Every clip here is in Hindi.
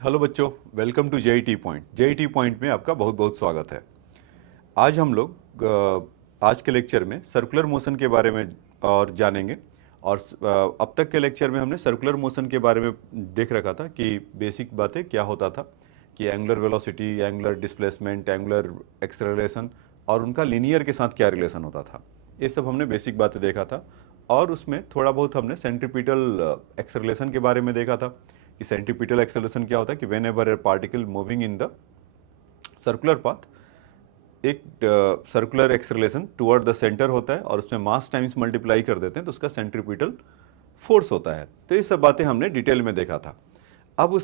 हेलो बच्चों, welcome to JET point. JET point में आपका बहुत बहुत स्वागत है। आज हम लोग आज के लेक्चर में सर्कुलर मोशन के बारे में और जानेंगे। और अब तक के लेक्चर में हमने सर्कुलर मोशन के बारे में देख रखा था कि बेसिक बातें क्या होता था, कि angular velocity, angular displacement, angular acceleration और उनका लीनियर के साथ क्या रिलेशन होता था। ये सब हमने बेसिक बातें देखा था। और उसमें थोड़ा बहुत हमने सेंट्रीपिटल एक्सेलरेशन के बारे में देखा था कि सेंट्रीपिटल एक्सेलरेशन क्या होता है, कि whenever a particle moving in the circular path, एक circular acceleration toward the centre होता है और उसमें मास टाइम्स मल्टीप्लाई कर देते हैं तो उसका सेंट्रीपिटल फोर्स होता है। तो ये सब बातें हमने डिटेल में देखा था। अब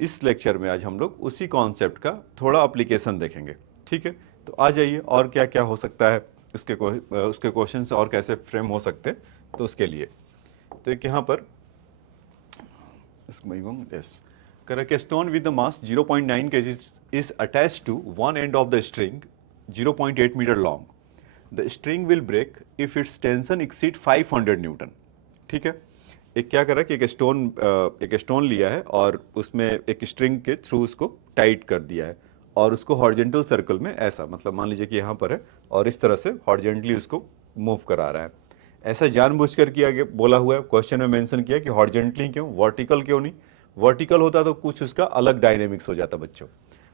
इस लेक्चर में आज हम लोग उसी कॉन्सेप्ट का थोड़ा अप्लीकेशन देखेंगे। ठीक है, तो आ जाइए, और क्या क्या हो सकता है उसके क्वेश्चन और कैसे फ्रेम हो सकते हैं, तो उसके लिए तो एक यहाँ पर yes. Correct. A stone with the mass 0.9 kg is attached to one end of the string 0.8 meter long. The string will break if its tension exceed 500 Newton. ठीक है, एक क्या करा कि एक स्टोन लिया है और उसमें एक स्ट्रिंग के थ्रू उसको टाइट कर दिया है और उसको हॉरिजेंटल सर्कल में ऐसा, मतलब मान लीजिए कि यहाँ पर है और इस तरह से हॉरिजेंटली उसको मूव करा रहा है। ऐसा जानबूझकर किया गया, बोला हुआ है, क्वेश्चन में मेंशन किया कि हॉरिजेंटली क्यों, वर्टिकल क्यों नहीं। वर्टिकल होता तो कुछ उसका अलग डायनेमिक्स हो जाता बच्चों।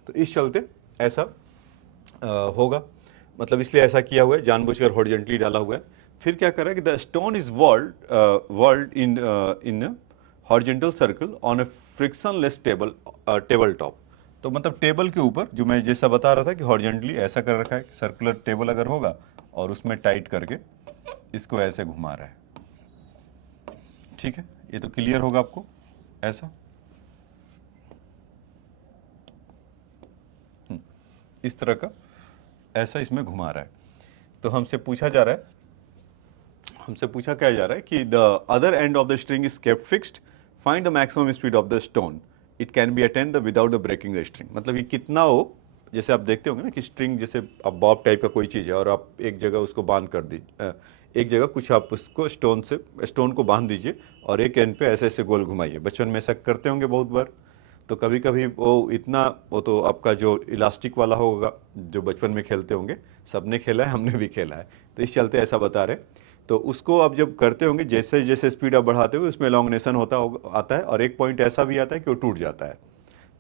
तो इस चलते ऐसा होगा, मतलब इसलिए ऐसा किया हुआ है, जानबूझकर हॉरिजेंटली डाला हुआ है। फिर क्या करा कि the stone is world in horizontal circle on A frictionless table top. तो मतलब टेबल के ऊपर, जो मैं जैसा बता रहा था कि हॉरिजेंटली ऐसा कर रखा है, सर्कुलर टेबल अगर होगा और उसमें टाइट करके इसको ऐसे घुमा रहा है। ठीक है, ये तो क्लियर होगा आपको। ऐसा इस तरह का ऐसा इसमें घुमा रहा है। तो हमसे पूछा जा रहा है, हमसे पूछा क्या जा रहा है कि the other end of the string is kept fixed, find the maximum speed of the stone, it can be attend without the breaking the string. मतलब ये कितना हो, जैसे आप देखते होंगे ना कि स्ट्रिंग, जैसे अब बॉब टाइप का कोई चीज़ है और आप एक जगह उसको बांध कर दीजिए, एक जगह कुछ आप उसको स्टोन को बांध दीजिए और एक एंड पे ऐसे ऐसे गोल घुमाइए। बचपन में ऐसा करते होंगे बहुत बार। तो कभी कभी वो तो आपका जो इलास्टिक वाला होगा, जो बचपन में खेलते होंगे, सबने खेला है, हमने भी खेला है। तो इस चलते ऐसा बता रहे। तो उसको आप जब करते होंगे, जैसे जैसे स्पीड आप बढ़ाते हो उसमें लॉन्गनेशन आता है और एक पॉइंट ऐसा भी आता है कि वो टूट जाता है।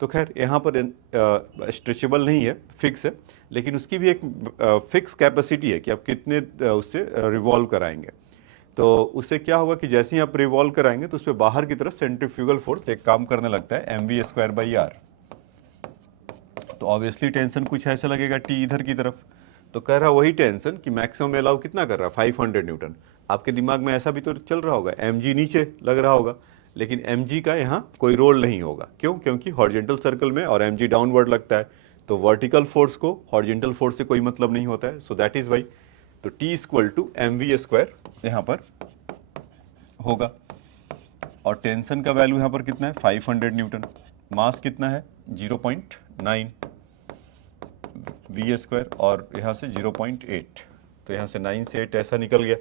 तो खैर यहाँ पर स्ट्रेचेबल नहीं है, फिक्स है, लेकिन उसकी भी एक फिक्स कैपेसिटी है कि आप कितने उससे रिवॉल्व कराएंगे। तो उससे क्या होगा कि जैसे ही आप रिवॉल्व कराएंगे तो उस पर बाहर की तरफ सेंट्रीफ्यूगल फोर्स एक काम करने लगता है, mv²/r। तो ऑब्वियसली टेंशन कुछ ऐसा लगेगा टी इधर की तरफ। तो कह रहा वही टेंशन कि मैक्सिमम अलाउ कितना कर रहा है, 500 न्यूटन। आपके दिमाग में ऐसा भी तो चल रहा होगा, mg नीचे लग रहा होगा, लेकिन mg का यहाँ कोई रोल नहीं होगा। क्यों? क्योंकि हॉरिजेंटल सर्कल में और mg डाउनवर्ड लगता है, तो वर्टिकल फोर्स को हॉरिजेंटल फोर्स से कोई मतलब नहीं होता है। सो दैट इज वाई तो T इक्वल टू mv² यहाँ पर होगा। और टेंशन का वैल्यू यहाँ पर कितना है, 500 न्यूटन। मास कितना है, 0.9 v², और यहाँ से 0.8। तो यहाँ से 9 से 8 ऐसा निकल गया।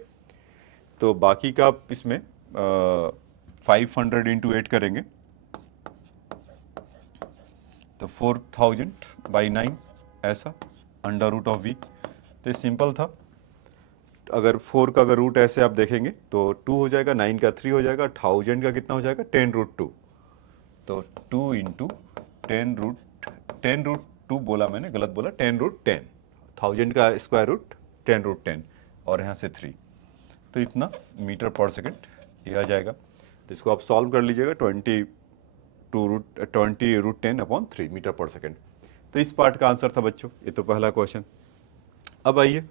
तो बाकी का आप इसमें 500 इंटू 8 करेंगे तो 4000/9 ऐसा, अंडर रूट ऑफ v। तो ये सिंपल था। अगर 4 का अगर रूट ऐसे आप देखेंगे तो 2 हो जाएगा, 9 का 3 हो जाएगा, 1000 का कितना हो जाएगा, 10√2। तो 2 इंटू 10√2 बोला मैंने, गलत बोला, 10√10। 1000 का स्क्वायर रूट 10√10 और यहाँ से 3, तो इतना मीटर पर सेकेंड ये आ जाएगा। तो इसको आप सॉल्व कर लीजिएगा, 20√10/3 मीटर पर सेकेंड। तो इस पार्ट का आंसर था बच्चों, ये तो पहला क्वेश्चन। अब आइए,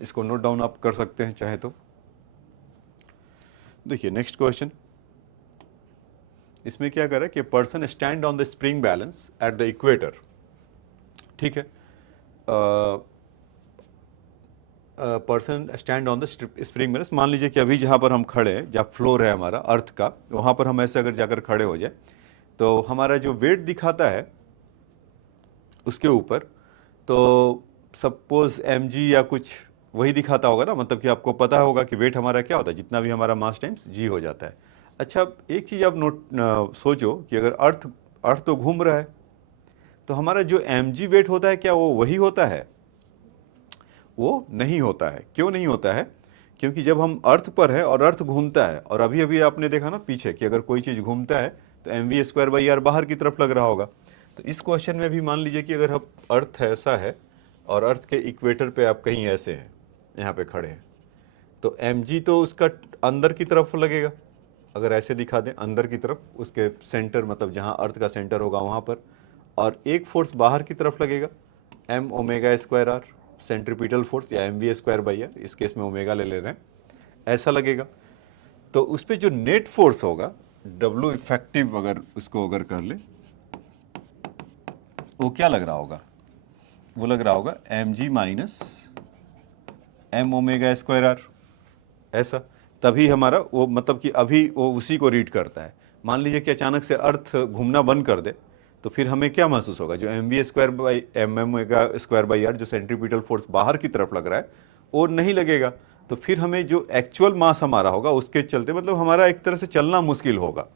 इसको नोट डाउन आप कर सकते हैं चाहे तो। देखिए नेक्स्ट क्वेश्चन, इसमें क्या कर रहा है कि person stand on the spring balance at the equator. ठीक है, person stand on the spring balance. मान लीजिए कि अभी जहाँ पर हम खड़े हैं, जहाँ फ्लोर है हमारा अर्थ का, वहाँ पर हम ऐसे अगर जाकर खड़े हो जाए तो हमारा जो वेट दिखाता है उसके ऊपर, तो सपोज mg या कुछ वही दिखाता होगा ना, मतलब कि आपको पता होगा कि वेट हमारा क्या होता है, जितना भी हमारा मास टाइम्स g हो जाता है। अच्छा, एक चीज़ आप सोचो कि अगर अर्थ अर्थ तो घूम रहा है, तो हमारा जो mg वेट होता है क्या वो वही होता है? वो नहीं होता है। क्यों नहीं होता है? क्योंकि जब हम अर्थ पर है और अर्थ घूमता है, और अभी अभी आपने देखा ना पीछे कि अगर कोई चीज़ घूमता है तो mv²/r बाहर की तरफ लग रहा होगा। तो इस क्वेश्चन में भी मान लीजिए कि अगर हम अर्थ ऐसा है और अर्थ के इक्वेटर पे आप कहीं ऐसे हैं, यहाँ पे खड़े हैं, तो mg तो उसका अंदर की तरफ लगेगा। अगर ऐसे दिखा दें अंदर की तरफ, उसके सेंटर मतलब जहाँ अर्थ का सेंटर होगा वहाँ पर, और एक फोर्स बाहर की तरफ लगेगा m⍵²r, सेंट्रीपिटल फोर्स, या mv²/r, इस केस में ओमेगा ले रहे हैं, ऐसा लगेगा। तो उस पर जो नेट फोर्स होगा W इफेक्टिव, अगर उसको अगर कर ले, वो क्या लग रहा होगा? वो लग रहा होगा mg माइनस m⍵²r, ऐसा। तभी हमारा वो मतलब कि अभी वो उसी को रीड करता है। मान लीजिए कि अचानक से अर्थ घूमना बंद कर दे, तो फिर हमें क्या महसूस होगा? जो mv²/m⍵²r जो सेंट्रीपिटल फोर्स बाहर की तरफ लग रहा है वो नहीं लगेगा। तो फिर हमें जो एक्चुअल मास हमारा होगा उसके चलते मतलब हमारा एक तरह से चलना मुश्किल होगा,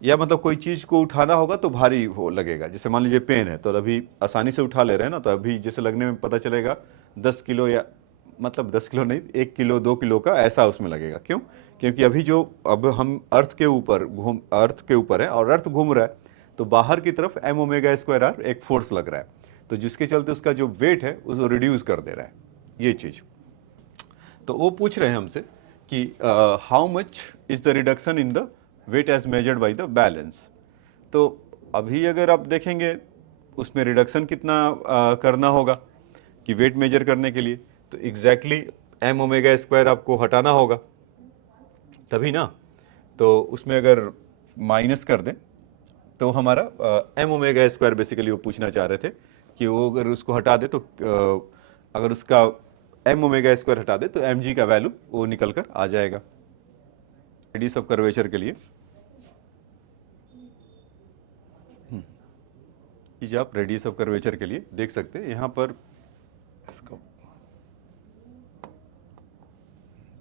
या मतलब कोई चीज़ को उठाना होगा तो भारी हो लगेगा। जैसे मान लीजिए पेन है तो अभी आसानी से उठा ले रहे हैं ना, तो अभी जैसे लगने में पता चलेगा 10 किलो, या मतलब 10 किलो नहीं, 1 किलो 2 किलो का ऐसा उसमें लगेगा। क्यों? क्योंकि अभी जो अब हम अर्थ के ऊपर है और अर्थ घूम रहा है, तो बाहर की तरफ m⍵²r एक फोर्स लग रहा है, तो जिसके चलते उसका जो वेट है उसको रिड्यूस कर दे रहा है, ये चीज़। तो वो पूछ रहे हैं हमसे कि how much is the reduction in the weight as measured by the balance. तो अभी अगर आप देखेंगे उसमें रिडक्शन कितना करना होगा कि वेट मेजर करने के लिए, तो एग्जैक्टली m⍵² आपको हटाना होगा तभी ना। तो उसमें अगर माइनस कर दें तो हमारा m⍵² बेसिकली वो पूछना चाह रहे थे कि वो अगर उसको हटा दे तो अगर उसका m⍵² हटा दे तो mg का वैल्यू वो निकल कर आ जाएगा। रेडियस ऑफ कर्वेचर के लिए चीज आप रेडियस ऑफ कर्वेचर के लिए देख सकते हैं यहाँ पर इसको,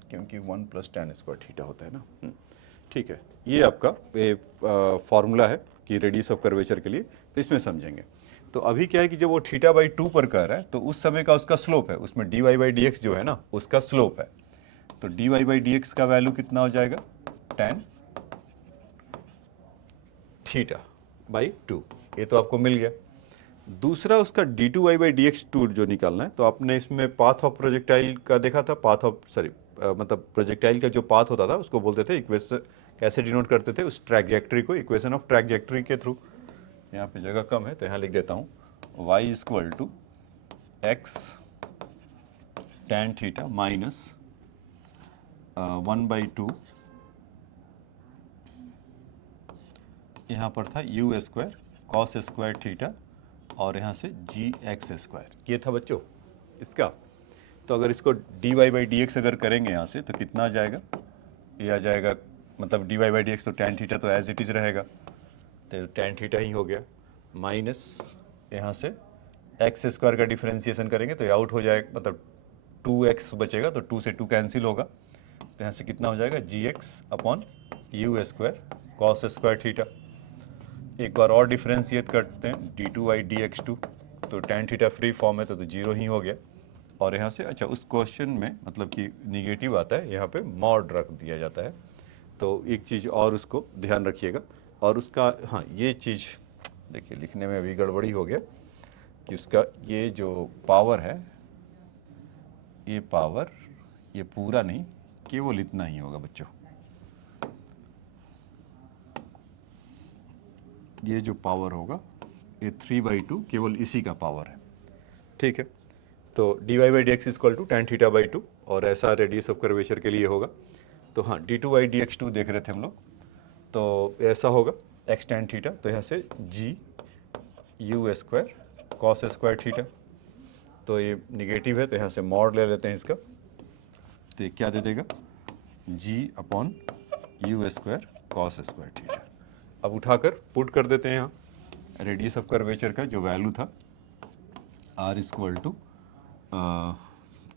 क्योंकि 1 + tan² थीटा होता है ना। ठीक है, ये आपका फॉर्मूला है कि रेडियस ऑफ कर्वेचर के लिए, तो इसमें समझेंगे। तो अभी क्या है कि जब वो θ/2 पर कर रहा है तो उस समय का उसका स्लोप है, उसमें dy/dx जो है ना उसका स्लोप है। तो dy/dx का वैल्यू कितना हो जाएगा? tan θ/2, ये तो आपको मिल गया। दूसरा उसका d2y/dx2 जो निकालना है, तो आपने इसमें पाथ ऑफ प्रोजेक्टाइल का देखा था, पाथ ऑफ मतलब प्रोजेक्टाइल का जो पाथ होता था उसको बोलते थे इक्वेशन, कैसे डिनोट करते थे उस ट्रैजेक्टरी को? इक्वेशन ऑफ ट्रैजेक्टरी के थ्रू। यहाँ पे जगह कम है तो यहाँ लिख देता हूँ y = x tan θ माइनस 1/2, यहाँ पर था u² cos² θ, और यहाँ से gx², ये था बच्चों इसका। तो अगर इसको dy/dx अगर करेंगे यहाँ से तो कितना आ जाएगा? ये आ जाएगा मतलब dy/dx, तो tan θ तो एज इट इज़ रहेगा, तो tan θ ही हो गया, माइनस यहाँ से x² का डिफरेंशिएशन करेंगे तो ये आउट हो जाएगा, मतलब 2x बचेगा, तो 2 से 2 कैंसिल होगा, तो यहाँ से कितना हो जाएगा? gx/u² cos² θ। एक बार और डिफरेंशिएट करते हैं d2y/dx2, तो tan θ फ्री फॉर्म है तो 0 ही हो गया। और यहाँ से अच्छा उस क्वेश्चन में मतलब कि निगेटिव आता है, यहाँ पे मॉड रख दिया जाता है, तो एक चीज़ और उसको ध्यान रखिएगा। और उसका हाँ ये चीज़ देखिए लिखने में अभी गड़बड़ी हो गया कि उसका ये जो पावर है, ये पावर ये पूरा नहीं, केवल इतना ही होगा बच्चों, ये जो पावर होगा ये 3/2 केवल इसी का पावर है। ठीक है, तो dy/dx = tan θ/2, और ऐसा रेडियस ऑफ कर्वेचर के लिए होगा। तो हाँ d2y/dx2 देख रहे थे हम लोग, तो ऐसा होगा x tan θ, तो यहाँ से g u² cos² θ, तो ये निगेटिव है तो यहाँ से मॉड ले लेते हैं इसका, तो ये क्या दे देगा? g/u² cos² θ। अब उठाकर पुट कर देते हैं यहाँ रेडियस ऑफ कर्वेचर का जो वैल्यू था r =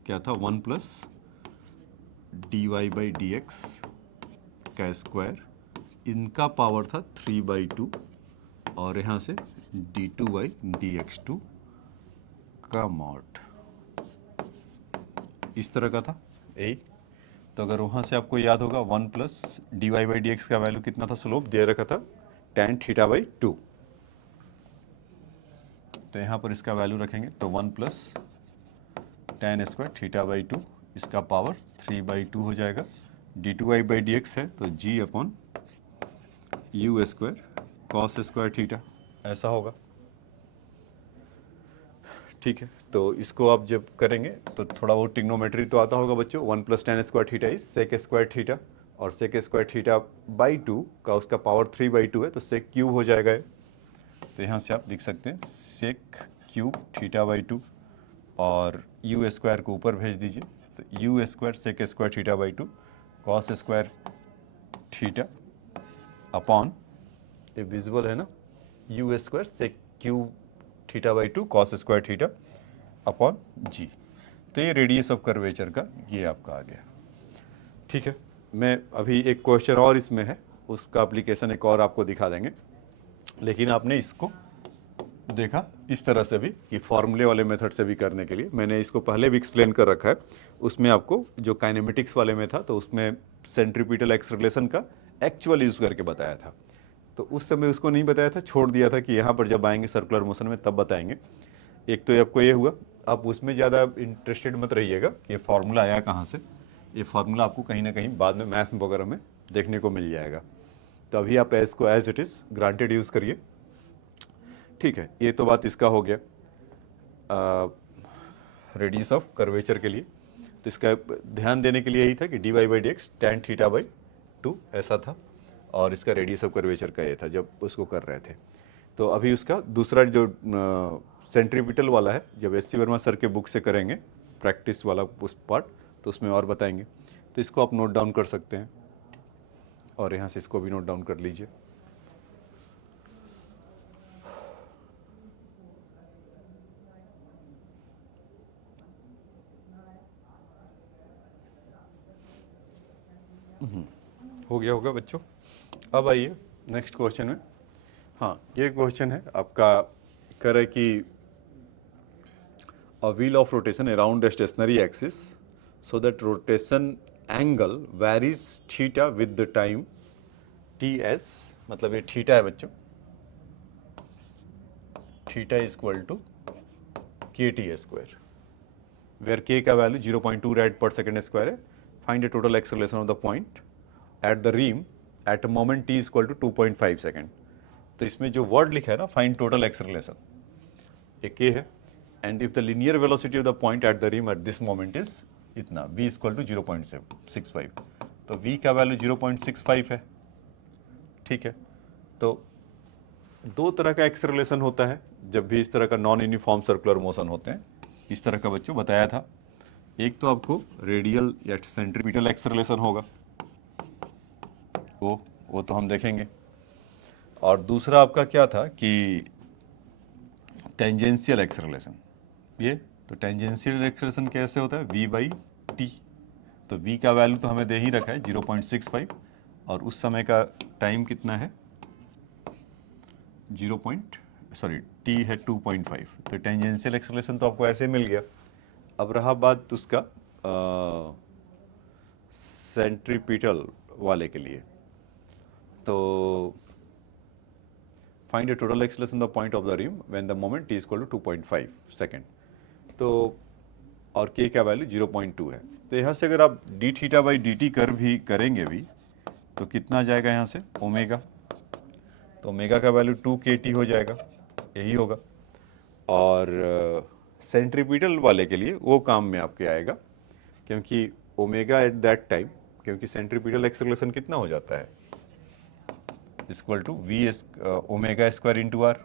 क्या था? 1 + dy/dx² , इनका पावर था 3/2 और यहाँ से d2/dx2 का मॉड, इस तरह का था यही। तो अगर वहाँ से आपको याद होगा 1 प्लस dy/dx का वैल्यू कितना था, स्लोप दे रखा था tan θ/2। तो यहाँ पर इसका वैल्यू रखेंगे तो 1 प्लस tan स्क्वायर θ/2, इसका पावर 3/2 हो जाएगा। d2y/dx है तो g upon u square cos square theta, ऐसा होगा। ठीक है, तो इसको आप जब करेंगे तो थोड़ा बहुत ट्रिग्नोमेट्री तो आता होगा बच्चों। 1 plus tan square theta is sec square theta, और सेक स्क्वायर थीटा बाई 2 का उसका पावर 3/2 है, तो सेक क्यूब हो जाएगा ये। तो यहाँ से आप लिख सकते हैं सेक क्यूब θ/2, और यू स्क्वायर को ऊपर भेज दीजिए, तो U square sec square θ/2 cos square theta upon, ये विजुअल है ना, U square sec cube θ/2 cos square theta upon G. तो ये रेडियस ऑफ कर्वेचर का ये आपका आ गया। ठीक है, मैं अभी एक क्वेश्चन और इसमें है, उसका एप्लीकेशन एक और आपको दिखा देंगे, लेकिन आपने इसको देखा इस तरह से भी कि फॉर्मूले वाले मेथड से भी करने के लिए मैंने इसको पहले भी एक्सप्लेन कर रखा है। उसमें आपको जो काइनेमेटिक्स वाले में था तो उसमें सेंट्रीपिटल एक्सेलरेशन का एक्चुअल यूज़ करके बताया था, तो उस समय उसको नहीं बताया था, छोड़ दिया था कि यहाँ पर जब आएंगे सर्कुलर मोशन में तब बताएंगे। एक तो आपको ये हुआ, आप उसमें ज़्यादा इंटरेस्टेड मत रहिएगा कि ये फार्मूला आया कहाँ से, ये फार्मूला आपको कहीं ना कहीं बाद में मैथ वगैरह में देखने को मिल जाएगा। तो अभी आप इसको as it is granted use करिए। ठीक है, ये तो बात इसका हो गया रेडियस ऑफ कर्वेचर के लिए। तो इसका ध्यान देने के लिए यही था कि dy/dx tan θ/2 ऐसा था, और इसका रेडियस ऑफ कर्वेचर का ये था जब उसको कर रहे थे। तो अभी उसका दूसरा जो सेंट्रीपिटल वाला है, जब एस सी वर्मा सर के बुक से करेंगे प्रैक्टिस वाला उस पार्ट, तो उसमें और बताएंगे। तो इसको आप नोट डाउन कर सकते हैं, और यहाँ से इसको भी नोट डाउन कर लीजिए। हो गया होगा बच्चों। अब आइए नेक्स्ट क्वेश्चन में। हाँ, ये क्वेश्चन है आपका, करे कि a wheel of rotation around a stationary axis so that rotation angle varies theta with the time ts, मतलब ये थीटा है बच्चों, theta is equal to k t square, where k का value 0.2 rad per second square है। Find the total acceleration of the point at the rim at a moment t equal to 2.5 second. तो इसमें जो वर्ड लिखा है ना, फाइंड टोटल एक्सेलरेशन, एक ये है। And if the linear velocity of the point at the rim at this moment is इतना, v इक्वल टू 0.65, तो v का वैल्यू 0.65 है। ठीक है, तो दो तरह का एक्सेलरेशन होता है जब भी इस तरह का नॉन यूनिफॉर्म सर्कुलर मोशन होते हैं, इस तरह का बच्चों बताया था। एक तो आपको रेडियल या सेंट्रीपिटल एक्सेलरेशन होगा, वो तो हम देखेंगे, और दूसरा आपका क्या था कि टेंजेंशियल एक्सेलरेशन। ये तो टेंजेंशियल एक्सेलरेशन कैसे होता है, v/t। तो v का वैल्यू तो हमें दे ही रखा है 0.65, और उस समय का टाइम कितना है, t है 2.5। तो टेंजेंशियल एक्सेलरेशन तो आपको ऐसे मिल गया। अब रहा बात उसका सेंट्रीपिटल वाले के लिए, तो find the total acceleration the point of the rim when the moment t equal to 2.5 second. तो और k का वैल्यू 0.2 है। तो यहाँ से अगर आप dθ/dt कर भी करेंगे भी, तो कितना जाएगा यहाँ से ओमेगा, तो ओमेगा का वैल्यू 2kT हो जाएगा, यही होगा। और सेंट्रीपिटल वाले के लिए वो काम में आपके आएगा, क्योंकि ओमेगा एट दैट टाइम, क्योंकि सेंट्रीपिटल एक्सेलरेशन कितना हो जाता है, equal to v omega square into r,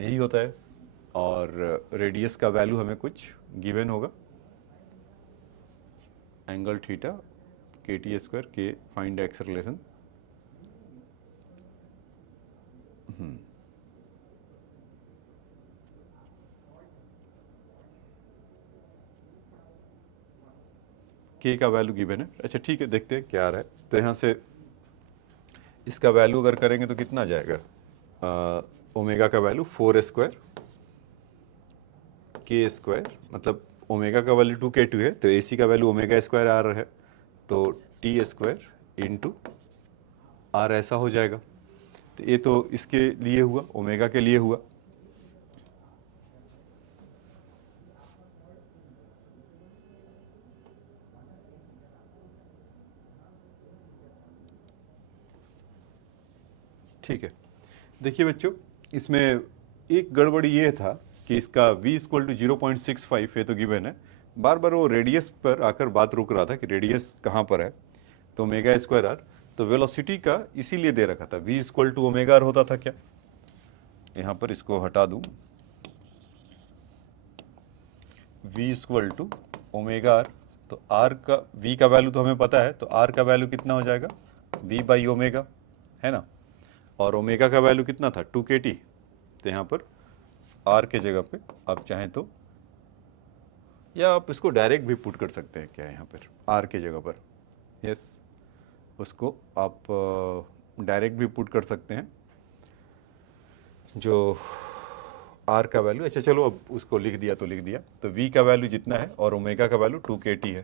यही होता है। और रेडियस का वैल्यू हमें कुछ गिवन होगा, एंगल थीटा के टी स्क्वायर के, फाइंड एक्सेलरेशन। के का वैल्यू गिवन है। अच्छा ठीक है, देखते हैं क्या आ रहा है। तो यहाँ से इसका वैल्यू अगर करेंगे तो कितना आ जाएगा, ओमेगा का वैल्यू 4 स्क्वायर के स्क्वायर, मतलब ओमेगा का वैल्यू 2k2 है तो AC का वैल्यू ओमेगा स्क्वायर आर है, तो टी स्क्वायर इंटू आर ऐसा हो जाएगा। तो ये तो इसके लिए हुआ, ओमेगा के लिए हुआ। ठीक है, देखिए बच्चों, इसमें एक गड़बड़ी ये था कि इसका v इक्वल टू 0.65 है तो गिवन है, बार बार वो रेडियस पर आकर बात रुक रहा था कि रेडियस कहाँ पर है, तो ओमेगा स्क्वायर आर, तो वेलोसिटी का इसीलिए दे रखा था v equal to omega r होता था क्या, यहाँ पर इसको हटा दूँ, v equal to omega r, तो r का v का वैल्यू तो हमें पता है, तो r का वैल्यू कितना हो जाएगा, v बाई ओमेगा, है ना, और ओमेगा का वैल्यू कितना था 2kT, तो यहाँ पर r के जगह पे आप चाहें तो, या आप इसको डायरेक्ट भी पुट कर सकते हैं क्या, यहाँ पर r के जगह पर, यस, उसको आप डायरेक्ट भी पुट कर सकते हैं, जो r का वैल्यू, अच्छा चलो अब उसको लिख दिया तो लिख दिया, तो v का वैल्यू जितना है और ओमेगा का वैल्यू 2kT है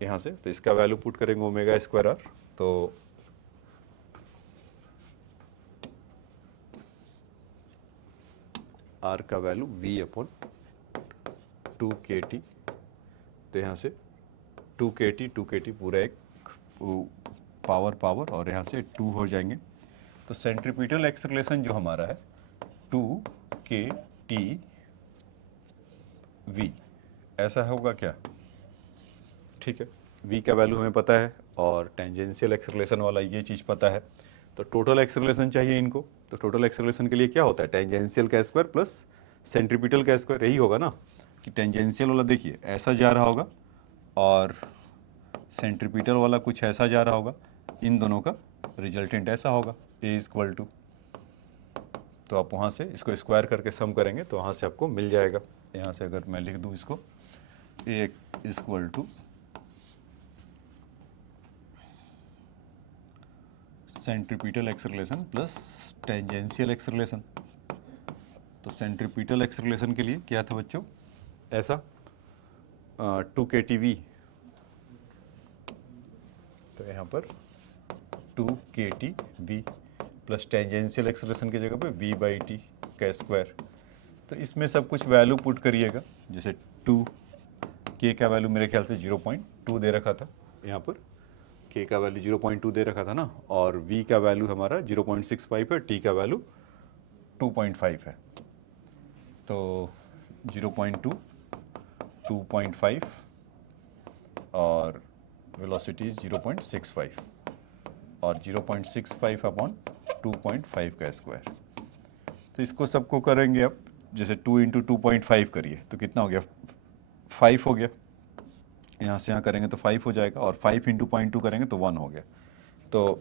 यहाँ से, तो इसका वैल्यू पुट करेंगे ओमेगा स्क्वायर आर, तो r का वैल्यू v अपॉन 2kT, तो यहाँ से 2kT पूरा एक पावर और यहाँ से 2 हो जाएंगे, तो सेंट्रीपिटल एक्सेलरेशन जो हमारा है 2kTv ऐसा होगा क्या, ठीक है, v का वैल्यू हमें पता है और टेंजेंशियल एक्सेलरेशन वाला ये चीज़ पता है, तो टोटल एक्सेलरेशन चाहिए इनको, तो टोटल एक्सेलरेशन के लिए क्या होता है, टेंजेंशियल का स्क्वायर प्लस सेंट्रीपिटल का स्क्वायर, यही होगा ना, कि टेंजेंशियल वाला देखिए ऐसा जा रहा होगा और सेंट्रीपिटल वाला कुछ ऐसा जा रहा होगा, इन दोनों का रिजल्टेंट ऐसा होगा a इक्वल टू, तो आप वहाँ से इसको स्क्वायर करके सम करेंगे तो वहाँ से आपको मिल जाएगा, यहाँ से अगर मैं लिख दूँ इसको a equal to centripetal acceleration plus tangential acceleration, तो सेंट्रीपिटल एक्सेलरेशन के लिए क्या था बच्चों, ऐसा 2kTv, तो यहाँ पर 2kTv प्लस टेंजेंशियल एक्सेलरेशन की जगह पे v बाई टी का स्क्वायर, तो इसमें सब कुछ वैल्यू पुट करिएगा, जैसे 2 k का वैल्यू मेरे ख्याल से 0.2 दे रखा था, यहाँ पर k का वैल्यू 0.2 दे रखा था ना, और v का वैल्यू हमारा 0.65 है, t का वैल्यू 2.5 है, तो 0.2 2.5 और वेलोसिटी 0.65 और 0.65 अपॉन 2.5 का स्क्वायर, तो इसको सबको करेंगे अब, जैसे 2 इंटू 2.5 करिए तो कितना हो गया, 5 हो गया, यहाँ से यहाँ करेंगे तो 5 हो जाएगा, और 5 इंटू 0.2 करेंगे तो 1 हो गया, तो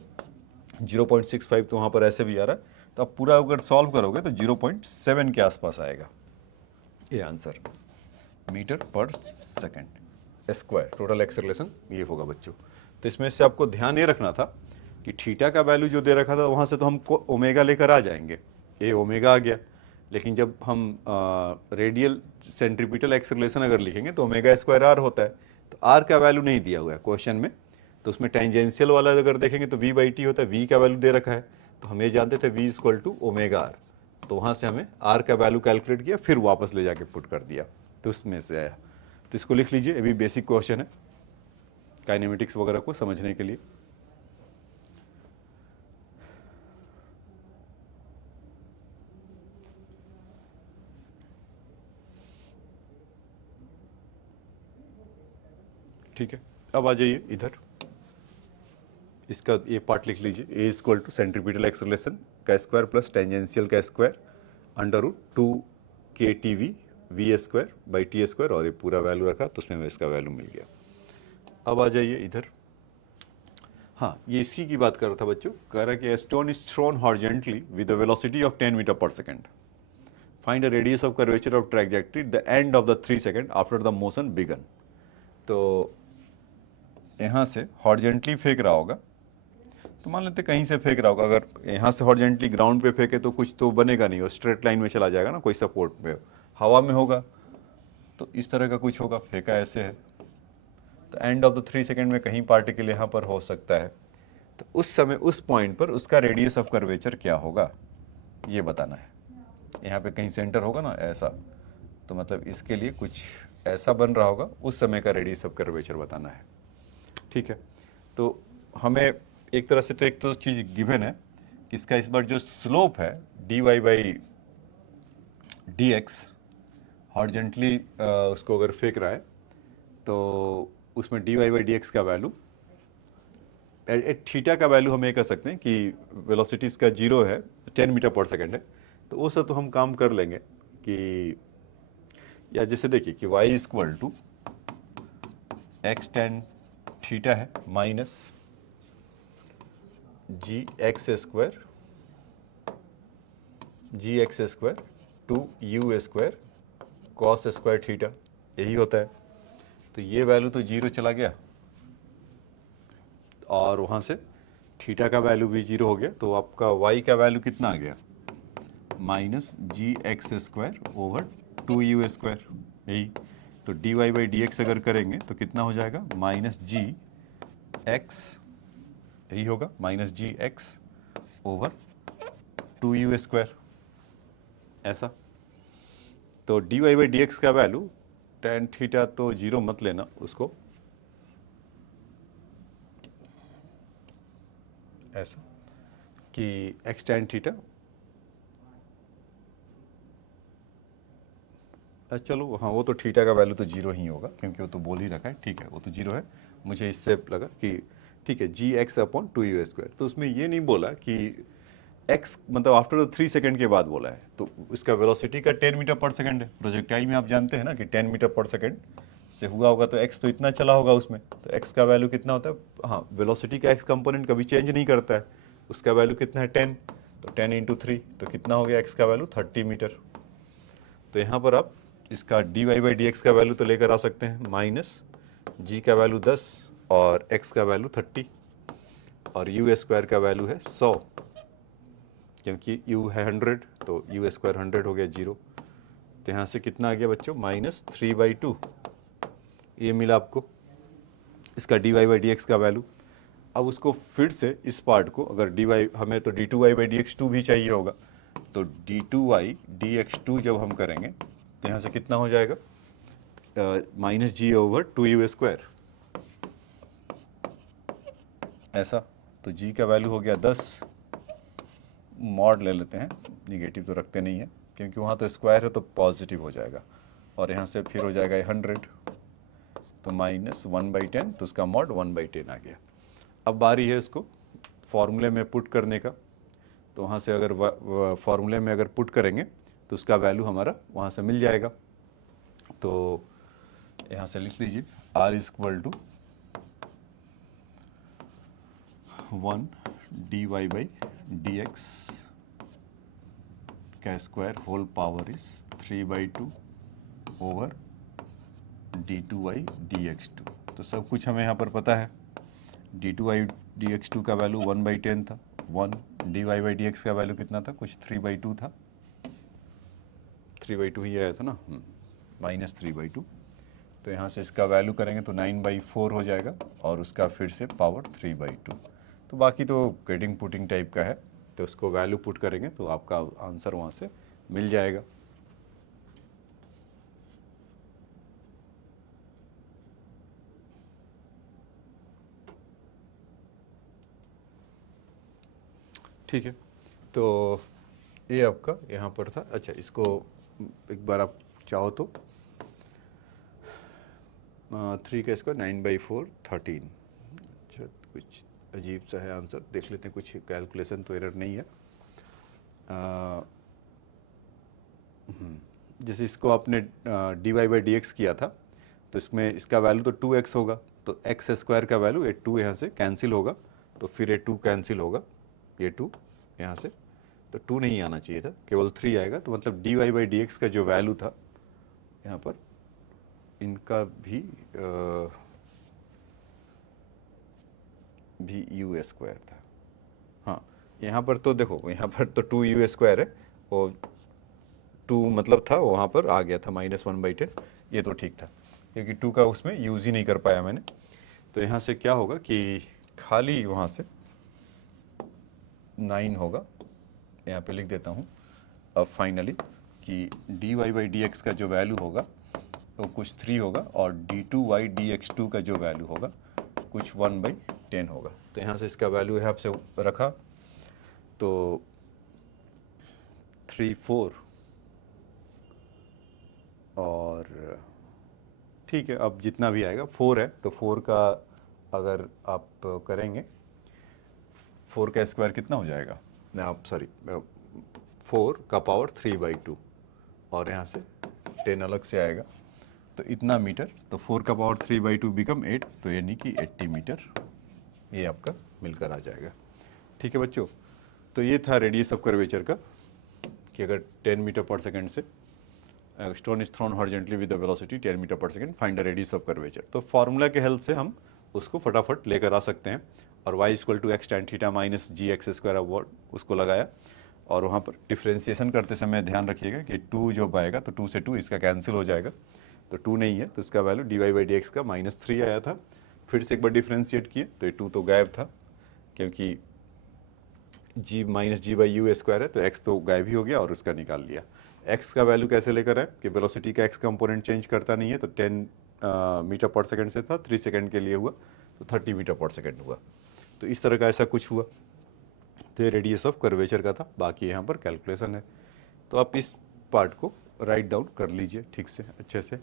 0.65 तो वहाँ पर ऐसे भी आ रहा है, तो आप पूरा अगर सॉल्व करोगे तो 0.7 के आसपास आएगा ये आंसर, मीटर पर सेकेंड स्क्वायर, टोटल एक्सेलरेशन ये होगा बच्चों। तो इसमें से आपको ध्यान ये रखना था कि थीटा का वैल्यू जो दे रखा था वहाँ से तो हमको ओमेगा लेकर आ जाएंगे, ये ओमेगा आ गया, लेकिन जब हम रेडियल सेंट्रीपिटल एक्सेलरेशन अगर लिखेंगे तो ओमेगा स्क्वायर आर होता है, तो आर का वैल्यू नहीं दिया हुआ है क्वेश्चन में, तो उसमें टेंजेंशियल वाला अगर देखेंगे तो v बाई टी होता है, v का वैल्यू दे रखा है, तो हम ये जानते थे v equal to omega r, तो वहाँ से हमें r का वैल्यू कैलकुलेट किया, फिर वापस ले जाके पुट कर दिया, तो उसमें से आया, तो इसको लिख लीजिए, ये भी बेसिक क्वेश्चन है काइनेमेटिक्स वगैरह को समझने के लिए। ठीक है, अब आ जाइए इधर, इसका ये पार्ट लिख लीजिए, a equal to centripetal acceleration का स्क्वायर प्लस टेंजेंशियल का square under root 2kTv v square by t square, और ये पूरा वैल्यू रखा तो उसमें इसका वैल्यू मिल गया। अब आ जाइए इधर, हाँ ये इसी की बात कर रहा था बच्चों, कह रहा है कि stone is thrown horizontally with the velocity of 10 metre पर second, find the radius of curvature of trajectory the end of the 3 second after the motion began. तो यहाँ से हॉरिजेंटली फेंक रहा होगा, तो मान लेते कहीं से फेंक रहा होगा, अगर यहाँ से हॉरिजेंटली ग्राउंड पे फेंके तो कुछ तो बनेगा नहीं, वो स्ट्रेट लाइन में चला जाएगा ना, कोई सपोर्ट पे। हवा में होगा तो इस तरह का कुछ होगा, फेंका ऐसे है, तो एंड ऑफ द 3 सेकेंड में कहीं पार्टिकल यहाँ पर हो सकता है। तो उस समय उस पॉइंट पर उसका रेडियस ऑफ कर्वेचर क्या होगा ये बताना है। यहाँ पे कहीं सेंटर होगा ना ऐसा, तो मतलब इसके लिए कुछ ऐसा बन रहा होगा, उस समय का रेडियस ऑफ कर्वेचर बताना है। ठीक है, तो हमें एक तरह से तो एक तो चीज़ गिवन है कि इसका इस बार जो स्लोप है dy by D x, horizontally उसको अगर फेंक रहा है तो उसमें dy बाई डी एक्स का वैल्यू, थीटा का वैल्यू हम ये कह सकते हैं कि वेलोसिटी इसका 0 है, 10 मीटर पर सेकेंड है, तो वो सब तो हम काम कर लेंगे कि, या जैसे देखिए कि y equal to X tan theta है minus G X square two you square cos square theta, यही होता है। तो ये वैल्यू तो 0 चला गया और वहाँ से थीटा का वैल्यू भी 0 हो गया, तो आपका y का वैल्यू कितना आ गया, minus G X square over 2u square, यही। तो dy बाई डी एक्स अगर करेंगे तो कितना हो जाएगा, माइनस जी एक्स, यही होगा, minus G x over 2u square, ऐसा। तो dy बाई डी एक्स का वैल्यू tan थीटा तो 0 मत लेना उसको, ऐसा कि x tan थीटा, चलो हाँ वो तो थीटा का वैल्यू तो 0 ही होगा क्योंकि वो तो बोल ही रखा है, ठीक है वो तो 0 है। मुझे इससे लगा कि ठीक है जी एक्स अपॉन 2u स्क्वायर, तो उसमें ये नहीं बोला कि x मतलब आफ्टर 3 सेकंड के बाद बोला है, तो इसका वेलोसिटी का 10 मीटर पर सेकंड है। प्रोजेक्टाइल में आप जानते हैं ना कि 10 मीटर पर सेकंड से हुआ होगा, तो x तो इतना चला होगा उसमें, तो x का वैल्यू कितना होता है, हाँ वेलोसिटी का x कंपोनेंट कभी चेंज नहीं करता है, उसका वैल्यू कितना है 10, तो 10 इंटू 3, तो कितना हो गया x का वैल्यू 30 मीटर। तो यहाँ पर आप इसका dy बाई डी एक्स का वैल्यू तो लेकर आ सकते हैं, माइनस g का वैल्यू 10 और x का वैल्यू 30 और u स्क्वायर का वैल्यू है 100, क्योंकि u है 100 तो u स्क्वायर 100 हो गया 0। तो यहाँ से कितना आ गया बच्चों, माइनस 3/2, ये मिला आपको इसका dy बाई डी एक्स का वैल्यू। अब उसको फिर से इस पार्ट को अगर dy, हमें तो d2y by D x to भी चाहिए होगा, तो d2y dx2 जब हम करेंगे तो यहाँ से कितना हो जाएगा, माइनस जी ओवर 2u स्क्वायर, ऐसा। तो g का वैल्यू हो गया 10, मॉड ले लेते हैं, निगेटिव तो रखते नहीं है क्योंकि वहाँ तो स्क्वायर है तो पॉजिटिव हो जाएगा, और यहाँ से फिर हो जाएगा 100, तो माइनस 1/10, तो उसका मॉड 1/10 आ गया। अब बारी है इसको फॉर्मूले में पुट करने का, तो वहाँ से अगर फॉर्मूले में अगर पुट करेंगे तो उसका वैल्यू हमारा वहाँ से मिल जाएगा। तो यहाँ से लिख लीजिए r equal to 1 dy by D x का square whole power is 3/2 over d2y dx2। तो सब कुछ हमें यहाँ पर पता है, d2y dx2 का वैल्यू 1/10 था, 1 dy बाई डी एक्स का वैल्यू कितना था, कुछ 3/2 था, 3/2 ही आया था ना, माइनस 3/2। तो यहाँ से इसका वैल्यू करेंगे तो 9/4 हो जाएगा और उसका फिर से पावर 3/2। तो बाकी तो ग्रेडिंग पुटिंग टाइप का है, तो उसको वैल्यू पुट करेंगे तो आपका आंसर वहाँ से मिल जाएगा। ठीक है, तो ये आपका यहाँ पर था। अच्छा, इसको एक बार आप चाहो तो 3 का स्क्वायर 9/4 13, अच्छा कुछ अजीब सा है आंसर, देख लेते हैं, कुछ कैलकुलेशन तो एरर नहीं है। जैसे इसको आपने dy बाई डी एक्स किया था, तो इसमें इसका वैल्यू तो 2x होगा, तो एक्स स्क्वायर का वैल्यू ये 2 यहाँ से कैंसिल होगा, तो फिर ये 2 कैंसिल होगा, ये 2 यहाँ से, तो 2 नहीं आना चाहिए था, केवल 3 आएगा। तो मतलब dy बाई डी एक्स का जो वैल्यू था यहाँ पर, इनका भी u स्क्वायर था, यहाँ पर तो देखो, यहाँ पर तो 2u² है, वो 2 मतलब था, वहाँ पर आ गया था -1/10, ये तो ठीक था क्योंकि 2 का उसमें यूज़ ही नहीं कर पाया मैंने। तो यहाँ से क्या होगा कि खाली वहाँ से 9 होगा, यहाँ पे लिख देता हूँ अब फाइनली कि dy/dx का जो वैल्यू होगा वो कुछ 3 होगा और d2/dx2 का जो वैल्यू होगा कुछ 1/10 होगा। तो यहाँ से इसका वैल्यू यहाँ से रखा तो 3 4 और ठीक है, अब जितना भी आएगा 4 है तो 4 का अगर आप करेंगे 4 का स्क्वायर कितना हो जाएगा, नहीं आप सॉरी 4 का पावर 3/2 और यहाँ से 10 अलग से आएगा तो इतना मीटर, तो 4 का पावर 3/2 बिकम 8, तो यानी कि 80 मीटर ये आपका मिलकर आ जाएगा। ठीक है बच्चों, तो ये था रेडियस ऑफ कर्वेचर का कि अगर 10 मीटर पर सेकंड से stone is thrown horizontally with the velocity 10 metre पर second, find the radius of curvature. तो फार्मूला के हेल्प से हम उसको फटाफट लेकर आ सकते हैं और y = x tan theta minus gx² award उसको लगाया और वहाँ पर डिफ्रेंसिएशन करते समय ध्यान रखिएगा कि 2 जो आएगा तो 2 से 2 इसका कैंसिल हो जाएगा, तो 2 नहीं है तो इसका वैल्यू dy/dx का -3 आया था। फिर से एक बार डिफ्रेंशिएट किए तो ये 2 तो गायब था क्योंकि g - g/u² है, तो x तो गायब ही हो गया और उसका निकाल लिया। x का वैल्यू कैसे लेकर आए कि वेलोसिटी का x कंपोनेंट चेंज करता नहीं है, तो 10 मीटर पर सेकंड से था, 3 सेकंड के लिए हुआ तो 30 मीटर पर सेकंड हुआ। तो इस तरह का ऐसा कुछ हुआ, तो ये रेडियस ऑफ कर्वेचर का था। बाकी यहाँ पर कैलकुलेशन है, तो आप इस पार्ट को राइट डाउन कर लीजिए ठीक से अच्छे से।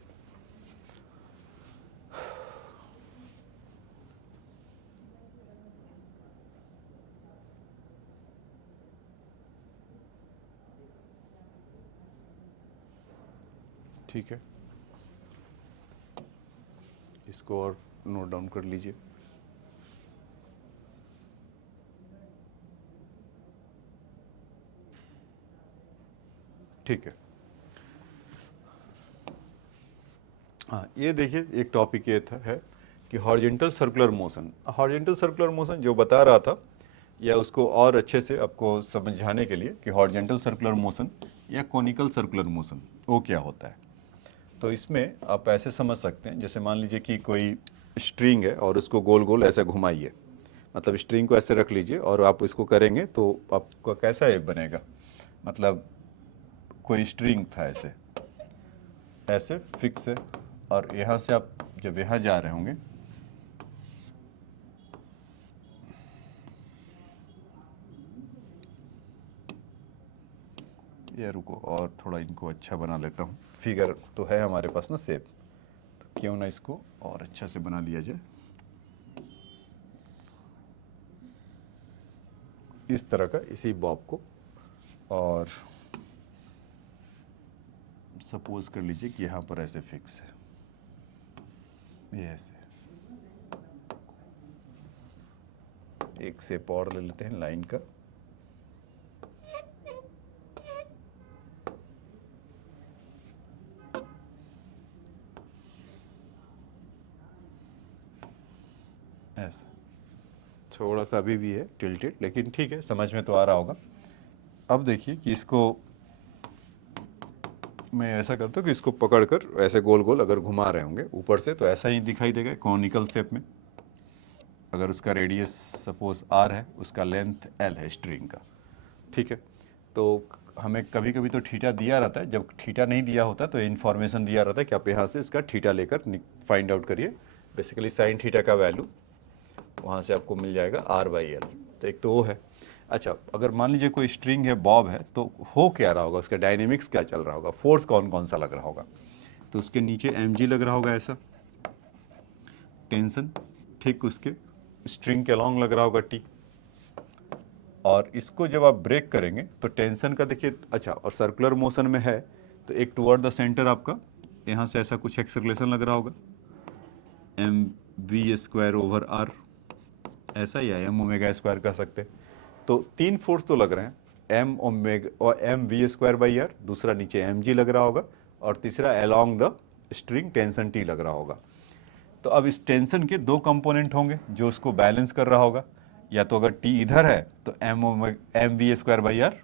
ठीक है, इसको और नोट डाउन कर लीजिए। ठीक है, हाँ ये देखिए एक टॉपिक ये था है कि horizontal circular motion. Horizontal circular motion जो बता रहा था या उसको और अच्छे से आपको समझाने के लिए कि हॉरिजॉन्टल सर्कुलर मोशन या कॉनिकल सर्कुलर मोशन वो क्या होता है, तो इसमें आप ऐसे समझ सकते हैं जैसे मान लीजिए कि कोई स्ट्रिंग है और उसको गोल गोल ऐसे घुमाइए, मतलब स्ट्रिंग को ऐसे रख लीजिए और आप इसको करेंगे तो आपका कैसा ये बनेगा, मतलब कोई स्ट्रिंग था ऐसे ऐसे फिक्स है और यहाँ से आप जब यहाँ जा रहे होंगे ये रुको और थोड़ा इनको अच्छा बना लेता हूँ, फिगर तो है हमारे पास ना शेप, तो क्यों ना इसको और अच्छा से बना लिया जाए इस तरह का, इसी बॉब को। और सपोज कर लीजिए कि यहाँ पर ऐसे फिक्स है, ये ऐसे एक शेप और ले लेते हैं लाइन का, ऐसा थोड़ा सा अभी भी है टिल्टेड, लेकिन ठीक है समझ में तो आ रहा होगा। अब देखिए कि इसको मैं ऐसा करता हूँ कि इसको पकड़कर ऐसे गोल गोल अगर घुमा रहे होंगे ऊपर से तो ऐसा ही दिखाई देगा कॉनिकल शेप में। अगर उसका रेडियस सपोज r है, उसका लेंथ l है स्ट्रिंग का, ठीक है, तो हमें कभी कभी तो थीटा दिया रहता है, जब थीटा नहीं दिया होता तो इन्फॉर्मेशन दिया रहता है कि आप यहाँ से इसका थीटा लेकर फाइंड आउट करिए। बेसिकली साइन थीटा का वैल्यू वहाँ से आपको मिल जाएगा r/l, तो एक तो वो है। अच्छा, अगर मान लीजिए कोई स्ट्रिंग है, बॉब है, तो हो क्या रहा होगा, उसका डायनेमिक्स क्या चल रहा होगा, फोर्स कौन कौन सा लग रहा होगा, तो उसके नीचे mg लग रहा होगा ऐसा टेंशन, ठीक उसके स्ट्रिंग के अलॉन्ग लग रहा होगा T, और इसको जब आप ब्रेक करेंगे तो टेंशन का देखिए। अच्छा, और सर्कुलर मोशन में है तो एक टुवर्ड द सेंटर आपका यहाँ से ऐसा कुछ एक्सेलरेशन लग रहा होगा mv²/r, ऐसा या m⍵² कह सकते हैं। तो 3 फोर्स तो लग रहे हैं, m⍵ और mv²/r, दूसरा नीचे mg लग रहा होगा और तीसरा along the string tension T लग रहा होगा। तो अब इस टेंशन के 2 कंपोनेंट होंगे जो उसको बैलेंस कर रहा होगा, या तो अगर टी इधर है तो m we square by r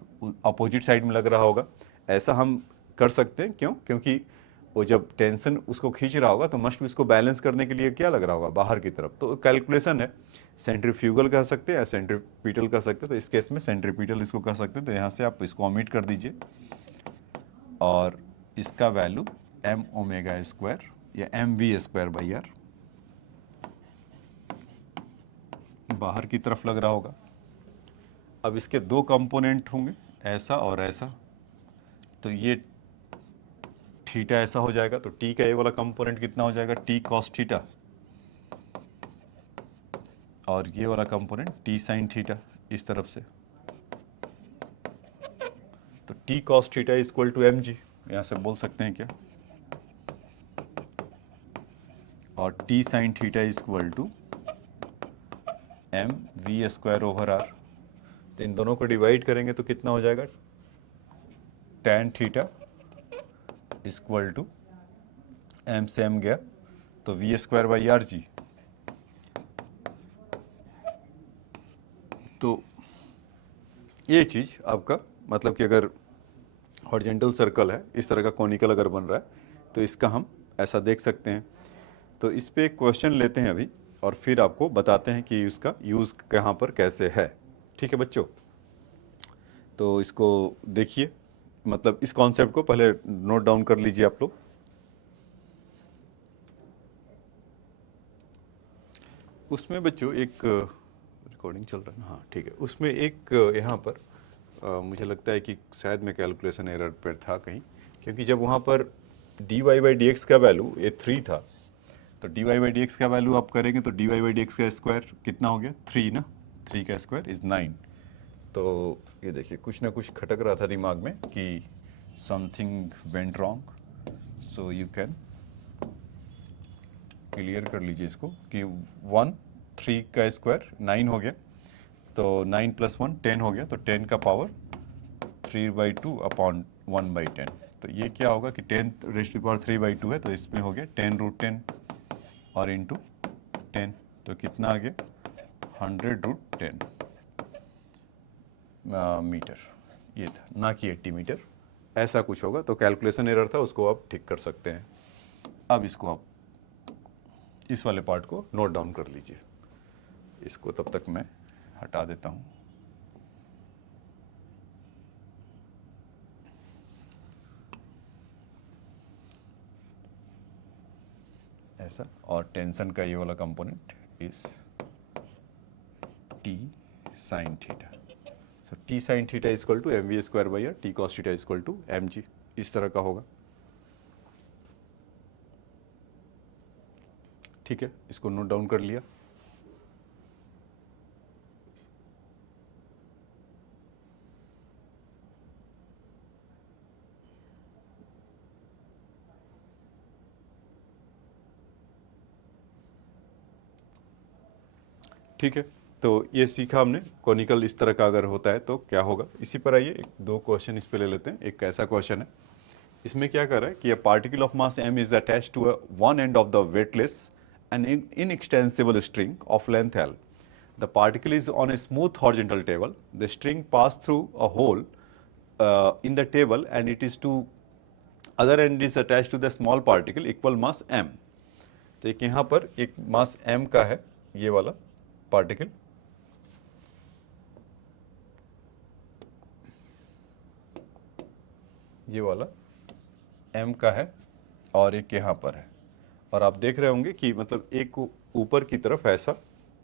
opposite side में लग रहा होगा। ऐसा हम कर सकते हैं, क्यों? क्योंकि वो जब टेंशन उसको खींच रहा होगा तो मस्ट इसको बैलेंस करने के लिए क्या लग रहा होगा, बाहर की तरफ। तो कैलकुलेशन है, सेंट्रीफ्यूगल कह सकते हैं या सेंट्रीपिटल कह सकते हैं। तो इस केस में सेंट्रीपिटल इसको कह सकते हैं। तो यहाँ से आप इसको ओमिट कर दीजिए और इसका वैल्यू एम ओमेगा स्क्वायर या m we square by r बाहर की तरफ लग रहा होगा। अब इसके दो कंपोनेंट होंगे, ऐसा और ऐसा। तो ये थीटा ऐसा हो जाएगा, तो टी का ये वाला कंपोनेंट कितना हो जाएगा, टी कॉस थीटा, और ये वाला कंपोनेंट टी साइन थीटा इस तरफ से। तो t cos theta is equal to M g, यहाँ से बोल सकते हैं क्या, और t sine theta is equal to M we square over r. तो इन दोनों को डिवाइड करेंगे तो कितना हो जाएगा, tan theta equal to m से एम गया तो v square by r g. तो ये चीज़ आपका मतलब कि अगर हॉरिजॉन्टल सर्कल है, इस तरह का कॉनिकल अगर बन रहा है तो इसका हम ऐसा देख सकते हैं। तो इस पे एक क्वेश्चन लेते हैं अभी और फिर आपको बताते हैं कि उसका यूज़ कहाँ पर कैसे है। ठीक है बच्चों, तो इसको देखिए, मतलब इस कॉन्सेप्ट को पहले नोट डाउन कर लीजिए आप लोग। उसमें बच्चों एक रिकॉर्डिंग चल रहा है ना, हाँ ठीक है। उसमें एक यहाँ पर मुझे लगता है कि शायद मैं कैलकुलेशन एरर पर था कहीं, क्योंकि जब वहाँ पर d y by D x का वैल्यू ये 3 था, तो d y by D x का वैल्यू आप करेंगे तो d y by D x का स्क्वायर कितना हो गया, 3 ना, 3 का स्क्वायर इज 9। तो ये देखिए कुछ ना कुछ खटक रहा था दिमाग में कि something went wrong, so you can clear कर लीजिए इसको कि 3 का स्क्वायर 9 हो गया, तो 9 + 1 10 हो गया, तो 10 का पावर 3/2 अपॉन 1/10। तो ये क्या होगा कि 10 रेज़ टू पावर 3/2 है, तो इसमें हो गया 10√10 और इंटू 10, तो कितना आ गया 100√10 मीटर। ये था ना कि 80 मीटर, ऐसा कुछ होगा। तो कैलकुलेशन एरर था, उसको आप ठीक कर सकते हैं। अब इसको आप इस वाले पार्ट को नोट डाउन कर लीजिए। इसको तब तक मैं हटा देता हूँ। ऐसा, और टेंशन का ये वाला कंपोनेंट इस t sine theta. So t sine theta is equal to M we square by r, t cos theta is equal to M g, इस तरह का होगा। ठीक है, इसको नोट डाउन कर लिया। ठीक है, तो ये सीखा हमने कॉनिकल इस तरह का अगर होता है तो क्या होगा। इसी पर आइए एक दो क्वेश्चन इस पे ले लेते हैं। एक ऐसा क्वेश्चन है, इसमें क्या कर रहा है कि a particle of mass m is attached to one end of the weightless and inextensible string of length l. The particle is on a smooth horizontal table. The string passed through a hole in the table and it is to other end is attached to the small particle equal mass m. तो एक यहाँ पर एक मास m का है ये वाला पार्टिकल, ये वाला m का है और एक यहाँ पर है। और आप देख रहे होंगे कि मतलब एक ऊपर की तरफ ऐसा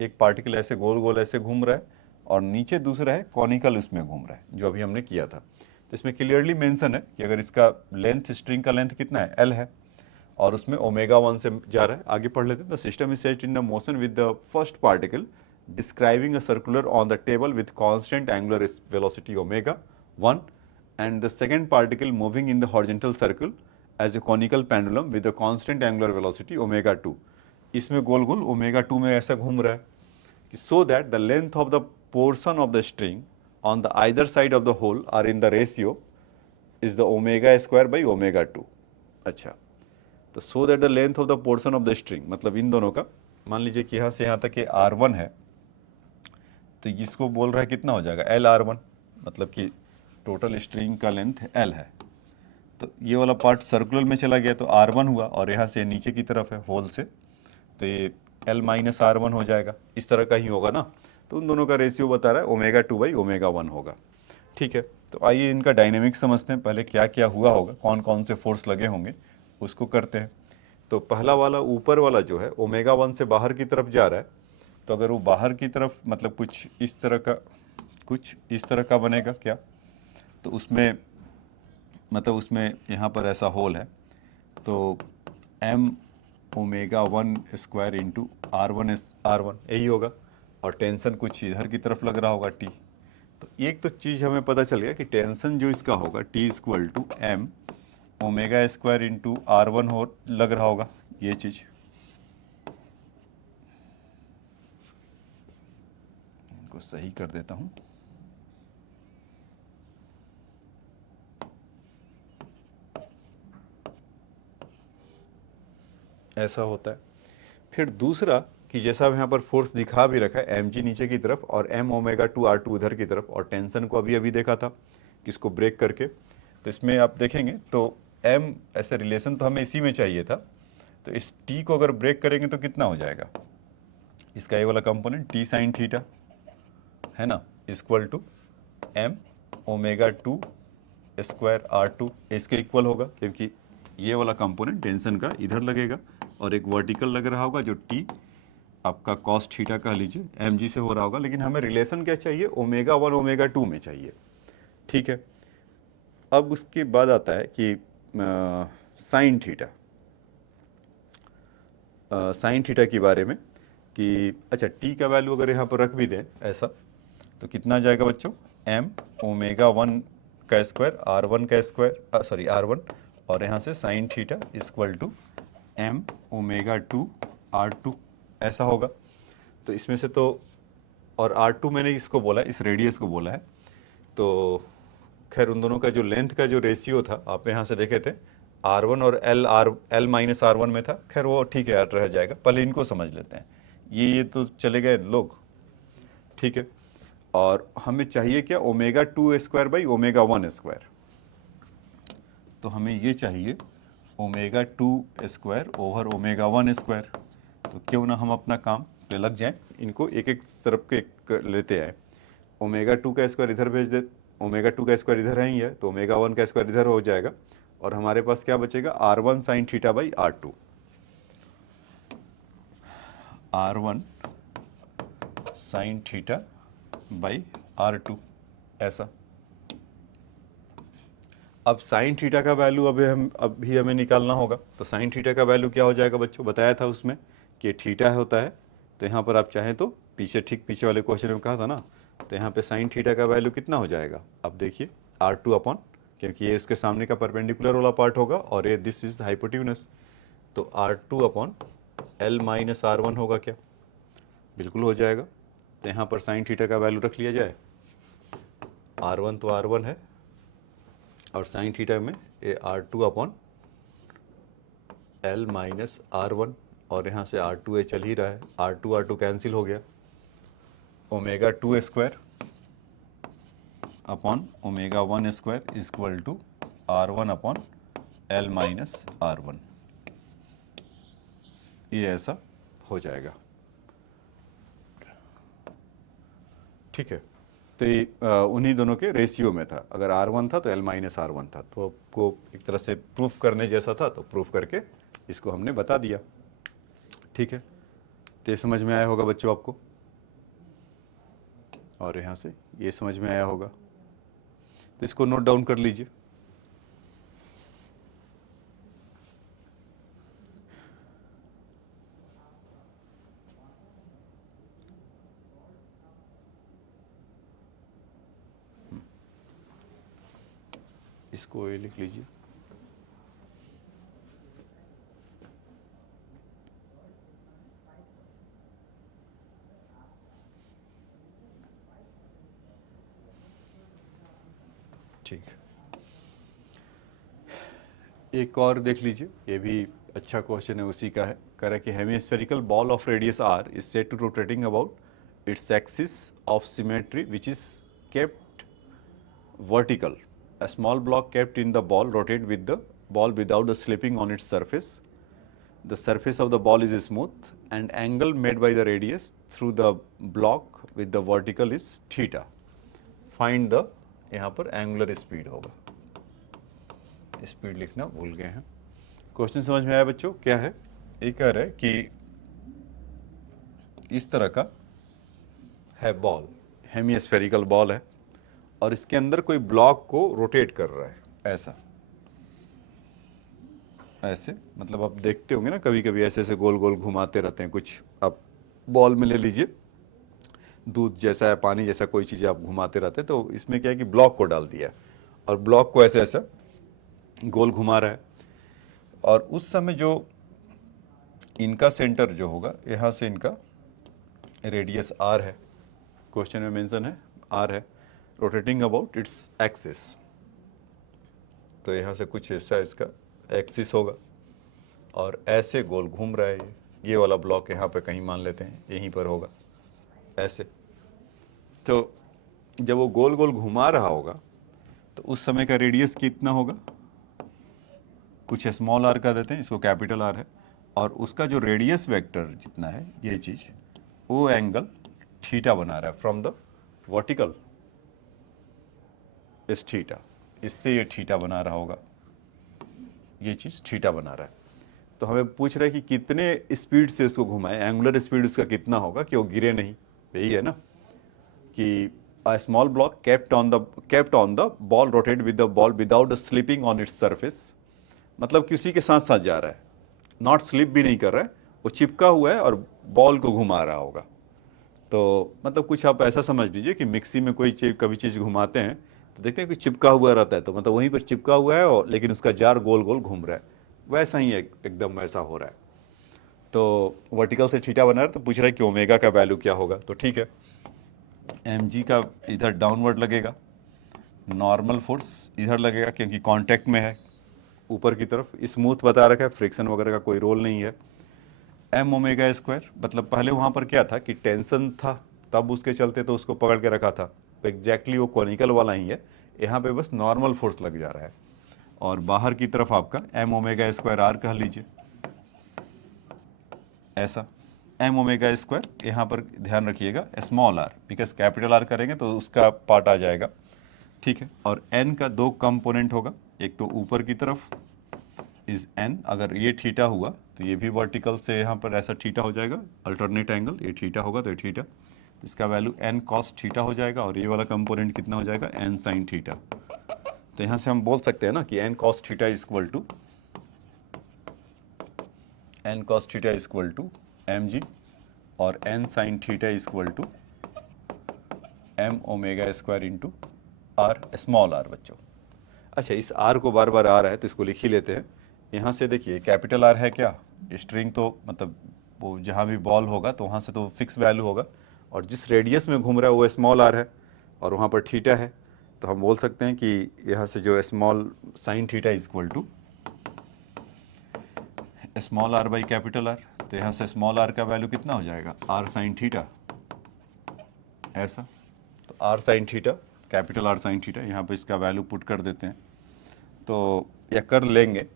एक पार्टिकल ऐसे गोल गोल ऐसे घूम रहा है और नीचे दूसरा है कॉनिकल उसमें घूम रहा है, जो अभी हमने किया था। तो इसमें क्लियरली मेंशन है कि अगर इसका लेंथ, स्ट्रिंग का लेंथ कितना है, L है, और उसमें ω1 से जा रहा है। आगे पढ़ लेते हैं। The system is set in the motion with the first particle describing a circular on the table with constant angular velocity ω1 and the second particle moving in the horizontal circle as a conical pendulum with a constant angular velocity ω2. इसमें गोल गोल ω2 में ऐसा घूम रहा है कि so that the length of the portion of the string on the either side of the hole are in the ratio is the ω² by ω2. अच्छा, तो so that the length of the portion of the string, मतलब इन दोनों का, मान लीजिए कि यहाँ से यहाँ तक ये R1 है, तो इसको बोल रहा है कितना हो जाएगा LR1, मतलब कि टोटल स्ट्रिंग का लेंथ L है। तो ये वाला पार्ट सर्कुलर में चला गया तो R1 हुआ, और यहाँ से नीचे की तरफ है होल से, तो ये L माइनस R1 हो जाएगा। इस तरह का ही होगा ना। तो उन दोनों का रेशियो बता रहा है ω2/ω1 होगा। ठीक है, तो आइए इनका डायनेमिक्स समझते हैं। पहले क्या क्या हुआ होगा, कौन कौन से फोर्स लगे होंगे, उसको करते हैं। तो पहला वाला ऊपर वाला जो है ω1 से बाहर की तरफ जा रहा है, तो अगर वो बाहर की तरफ मतलब कुछ इस तरह का बनेगा क्या, तो उसमें मतलब उसमें यहाँ पर ऐसा होल है, तो m⍵1² इंटू R1 यही होगा, और टेंशन कुछ इधर की तरफ लग रहा होगा T। तो एक तो चीज़ हमें पता चल गया कि टेंशन जो इसका होगा T=m⍵² इंटू R1 हो लग रहा होगा, ये चीज़। इनको सही कर देता हूँ। ऐसा होता है। फिर दूसरा कि जैसा अब यहाँ पर फोर्स दिखा भी रखा है mg नीचे की तरफ और m⍵2R2 उधर की तरफ, और टेंशन को अभी अभी देखा था कि इसको ब्रेक करके, तो इसमें आप देखेंगे तो m ऐसे रिलेशन तो हमें इसी में चाहिए था। तो इस t को अगर ब्रेक करेंगे तो कितना हो जाएगा, इसका ये वाला कंपोनेंट t sin थीटा है ना, इक्वल टू m⍵2² इसके इक्वल होगा, क्योंकि ये वाला कंपोनेंट टेंशन का इधर लगेगा और एक वर्टिकल लग रहा होगा जो t आपका कॉस थीटा कह लीजिए mg से हो रहा होगा। लेकिन हमें रिलेशन क्या चाहिए, ω1 ω2 में चाहिए। ठीक है, अब उसके बाद आता है कि साइन थीटा, साइन थीटा के बारे में कि अच्छा t का वैल्यू अगर यहाँ पर रख भी दें ऐसा, तो कितना आ जाएगा बच्चों, m⍵1² R1 और यहाँ से sign theta equal to m⍵2R2 ऐसा होगा। तो इसमें से तो, और R2 मैंने इसको बोला, इस रेडियस को बोला है, तो खैर उन दोनों का जो लेंथ का जो रेशियो था आप यहाँ से देखे थे, R1 और L माइनस R1 में था। खैर वो ठीक है यार, रह जाएगा, पहले इनको समझ लेते हैं। ये तो चले गए लोग। ठीक है, और हमें चाहिए क्या, ω2²/ω1²। तो हमें ये चाहिए ω2²/ω1²। तो क्यों ना हम अपना काम पे लग जाएं, इनको एक एक तरफ के लेते आए। ω2² इधर भेज दे, ω2² इधर है ही है, तो ω1² इधर हो जाएगा, और हमारे पास क्या बचेगा, R1 sin θ/R2, R1 sin θ/R2 ऐसा। अब साइन थीटा का वैल्यू अभी हमें निकालना होगा। तो साइन थीटा का वैल्यू क्या हो जाएगा बच्चों, बताया था उसमें कि थीटा होता है। तो यहाँ पर आप चाहें तो पीछे, ठीक पीछे वाले क्वेश्चन में कहा था ना, तो यहाँ पे साइन थीटा का वैल्यू कितना हो जाएगा, अब देखिए R2 अपॉन, क्योंकि ये उसके सामने का परपेंडिकुलर वाला पार्ट होगा और ये दिस इज हाइपोटेन्यूस, तो R2 upon L minus R1 होगा क्या, बिल्कुल हो जाएगा। तो यहाँ पर साइन थीटा का वैल्यू रख लिया जाए, R1 तो R1 है, और साइन थीटा में ये R2 upon L minus R1, और यहाँ से R2 चल ही रहा है, R2 कैंसिल हो गया, ω2² upon ω1² equal to R1 upon L minus R1, ये ऐसा हो जाएगा। ठीक है, तो ये उन्हीं दोनों के रेशियो में था। अगर R1 था तो L माइनस R1 था, तो आपको एक तरह से प्रूफ करने जैसा था, तो प्रूफ करके इसको हमने बता दिया। ठीक है, तो ये समझ में आया होगा बच्चों आपको, और यहाँ से ये समझ में आया होगा, तो इसको नोट डाउन कर लीजिए। इसको ये लिख लीजिए। ठीक है, एक और देख लीजिए, ये भी अच्छा क्वेश्चन है, उसी का है। कह रहा है कि hemispherical ball of radius r is set to rotating about its axis of symmetry which is kept vertical. A small block kept in the ball rotate with the ball without the slipping on its surface. The surface of the ball is smooth and angle made by the radius through the block with the vertical is theta. Find the, यहाँ पर एंगुलर स्पीड होगा, स्पीड लिखना भूल गए हैं। क्वेश्चन समझ में आया बच्चों? क्या है ये कह रहे हैं कि इस तरह का है बॉल, हेमिस्फेरिकल बॉल है और इसके अंदर कोई ब्लॉक को रोटेट कर रहा है, ऐसा ऐसे, मतलब आप देखते होंगे ना कभी कभी ऐसे ऐसे गोल गोल घुमाते रहते हैं कुछ। आप बॉल में ले लीजिए, दूध जैसा है, पानी जैसा कोई चीज़ आप घुमाते रहते हैं, तो इसमें क्या है कि ब्लॉक को डाल दिया और ब्लॉक को ऐसे ऐसा गोल घुमा रहा है। और उस समय जो इनका सेंटर जो होगा, यहाँ से इनका रेडियस आर है, क्वेश्चन में मेंशन है आर है, रोटेटिंग अबाउट इट्स एक्सिस। तो यहाँ से कुछ हिस्सा इसका एक्सिस होगा और ऐसे गोल घूम रहा है। ये वाला ब्लॉक यहाँ पे कहीं मान लेते हैं यहीं पर होगा ऐसे। तो जब वो गोल गोल घुमा रहा होगा तो उस समय का रेडियस कितना होगा, कुछ स्मॉल आर का देते हैं, इसको कैपिटल आर है, और उसका जो रेडियस वेक्टर जितना है ये चीज़, वो एंगल थीटा बना रहा है फ्रॉम द वर्टिकल इस थीटा, इससे ये थीटा बना रहा होगा, ये चीज़ थीटा बना रहा है। तो हमें पूछ रहा है कि कितने स्पीड से इसको घुमाएं, एंगुलर स्पीड उसका कितना होगा कि वो गिरे नहीं। यही है ना कि a small block kept on the ball rotate with the ball without slipping on its surface, मतलब किसी के साथ साथ जा रहा है, नॉट स्लिप भी नहीं कर रहा है, वो चिपका हुआ है और बॉल को घुमा रहा होगा। तो मतलब कुछ आप ऐसा समझ लीजिए कि मिक्सी में कोई चीज़ कभी चीज़ घुमाते हैं तो देखते हैं कि चिपका हुआ रहता है, तो मतलब वहीं पर चिपका हुआ है और लेकिन उसका जार गोल गोल घूम रहा है, वैसा ही एकदम वैसा हो रहा है। तो वर्टिकल से थीटा बना रहा है, तो पूछ रहा है कि ओमेगा का वैल्यू क्या होगा। तो ठीक है, mg का इधर डाउनवर्ड लगेगा, नॉर्मल फोर्स इधर लगेगा क्योंकि कांटेक्ट में है ऊपर की तरफ, स्मूथ बता रखा है, फ्रिक्शन वगैरह का कोई रोल नहीं है। m ओमेगा स्क्वायर, मतलब पहले वहाँ पर क्या था कि टेंशन था तब उसके चलते तो उसको पकड़ के रखा था, तो एग्जैक्टली वो कॉनिकल वाला ही है, यहाँ पे बस नॉर्मल फोर्स लग जा रहा है। और बाहर की तरफ आपका m ओमेगा स्क्वायर आर कह लीजिए, ऐसा m ओमेगा स्क्वायर, यहाँ पर ध्यान रखिएगा small r, because capital R करेंगे तो उसका पार्ट आ जाएगा, ठीक है। और n का दो कंपोनेंट होगा, एक तो ऊपर की तरफ इज n, अगर ये थीटा हुआ तो ये भी वर्टिकल से यहाँ पर ऐसा थीटा हो जाएगा, अल्टरनेट एंगल, ये थीटा होगा तो ये थीटा, इसका वैल्यू n कॉस थीटा हो जाएगा, और ये वाला कंपोनेंट कितना हो जाएगा n साइन थीटा। तो यहाँ से हम बोल सकते हैं ना कि n cos theta is equal to mg और n sine theta is equal to m omega square into r, small r बच्चों। अच्छा, इस आर को बार बार आ रहा है तो इसको लिख ही लेते हैं। यहाँ से देखिए कैपिटल आर है क्या, स्ट्रिंग तो मतलब वो जहाँ भी बॉल होगा तो वहाँ से तो फिक्स वैल्यू होगा, और जिस रेडियस में घूम रहा है वो स्मॉल आर है और वहाँ पर थीटा है, तो हम बोल सकते हैं कि यहाँ से जो small sine theta is equal to small r by capital R. तो यहाँ से स्मॉल आर का वैल्यू कितना हो जाएगा, आर साइन थीटा, ऐसा। तो r sine theta, capital R sine theta, यहाँ पे इसका वैल्यू पुट कर देते हैं तो या कर लेंगे।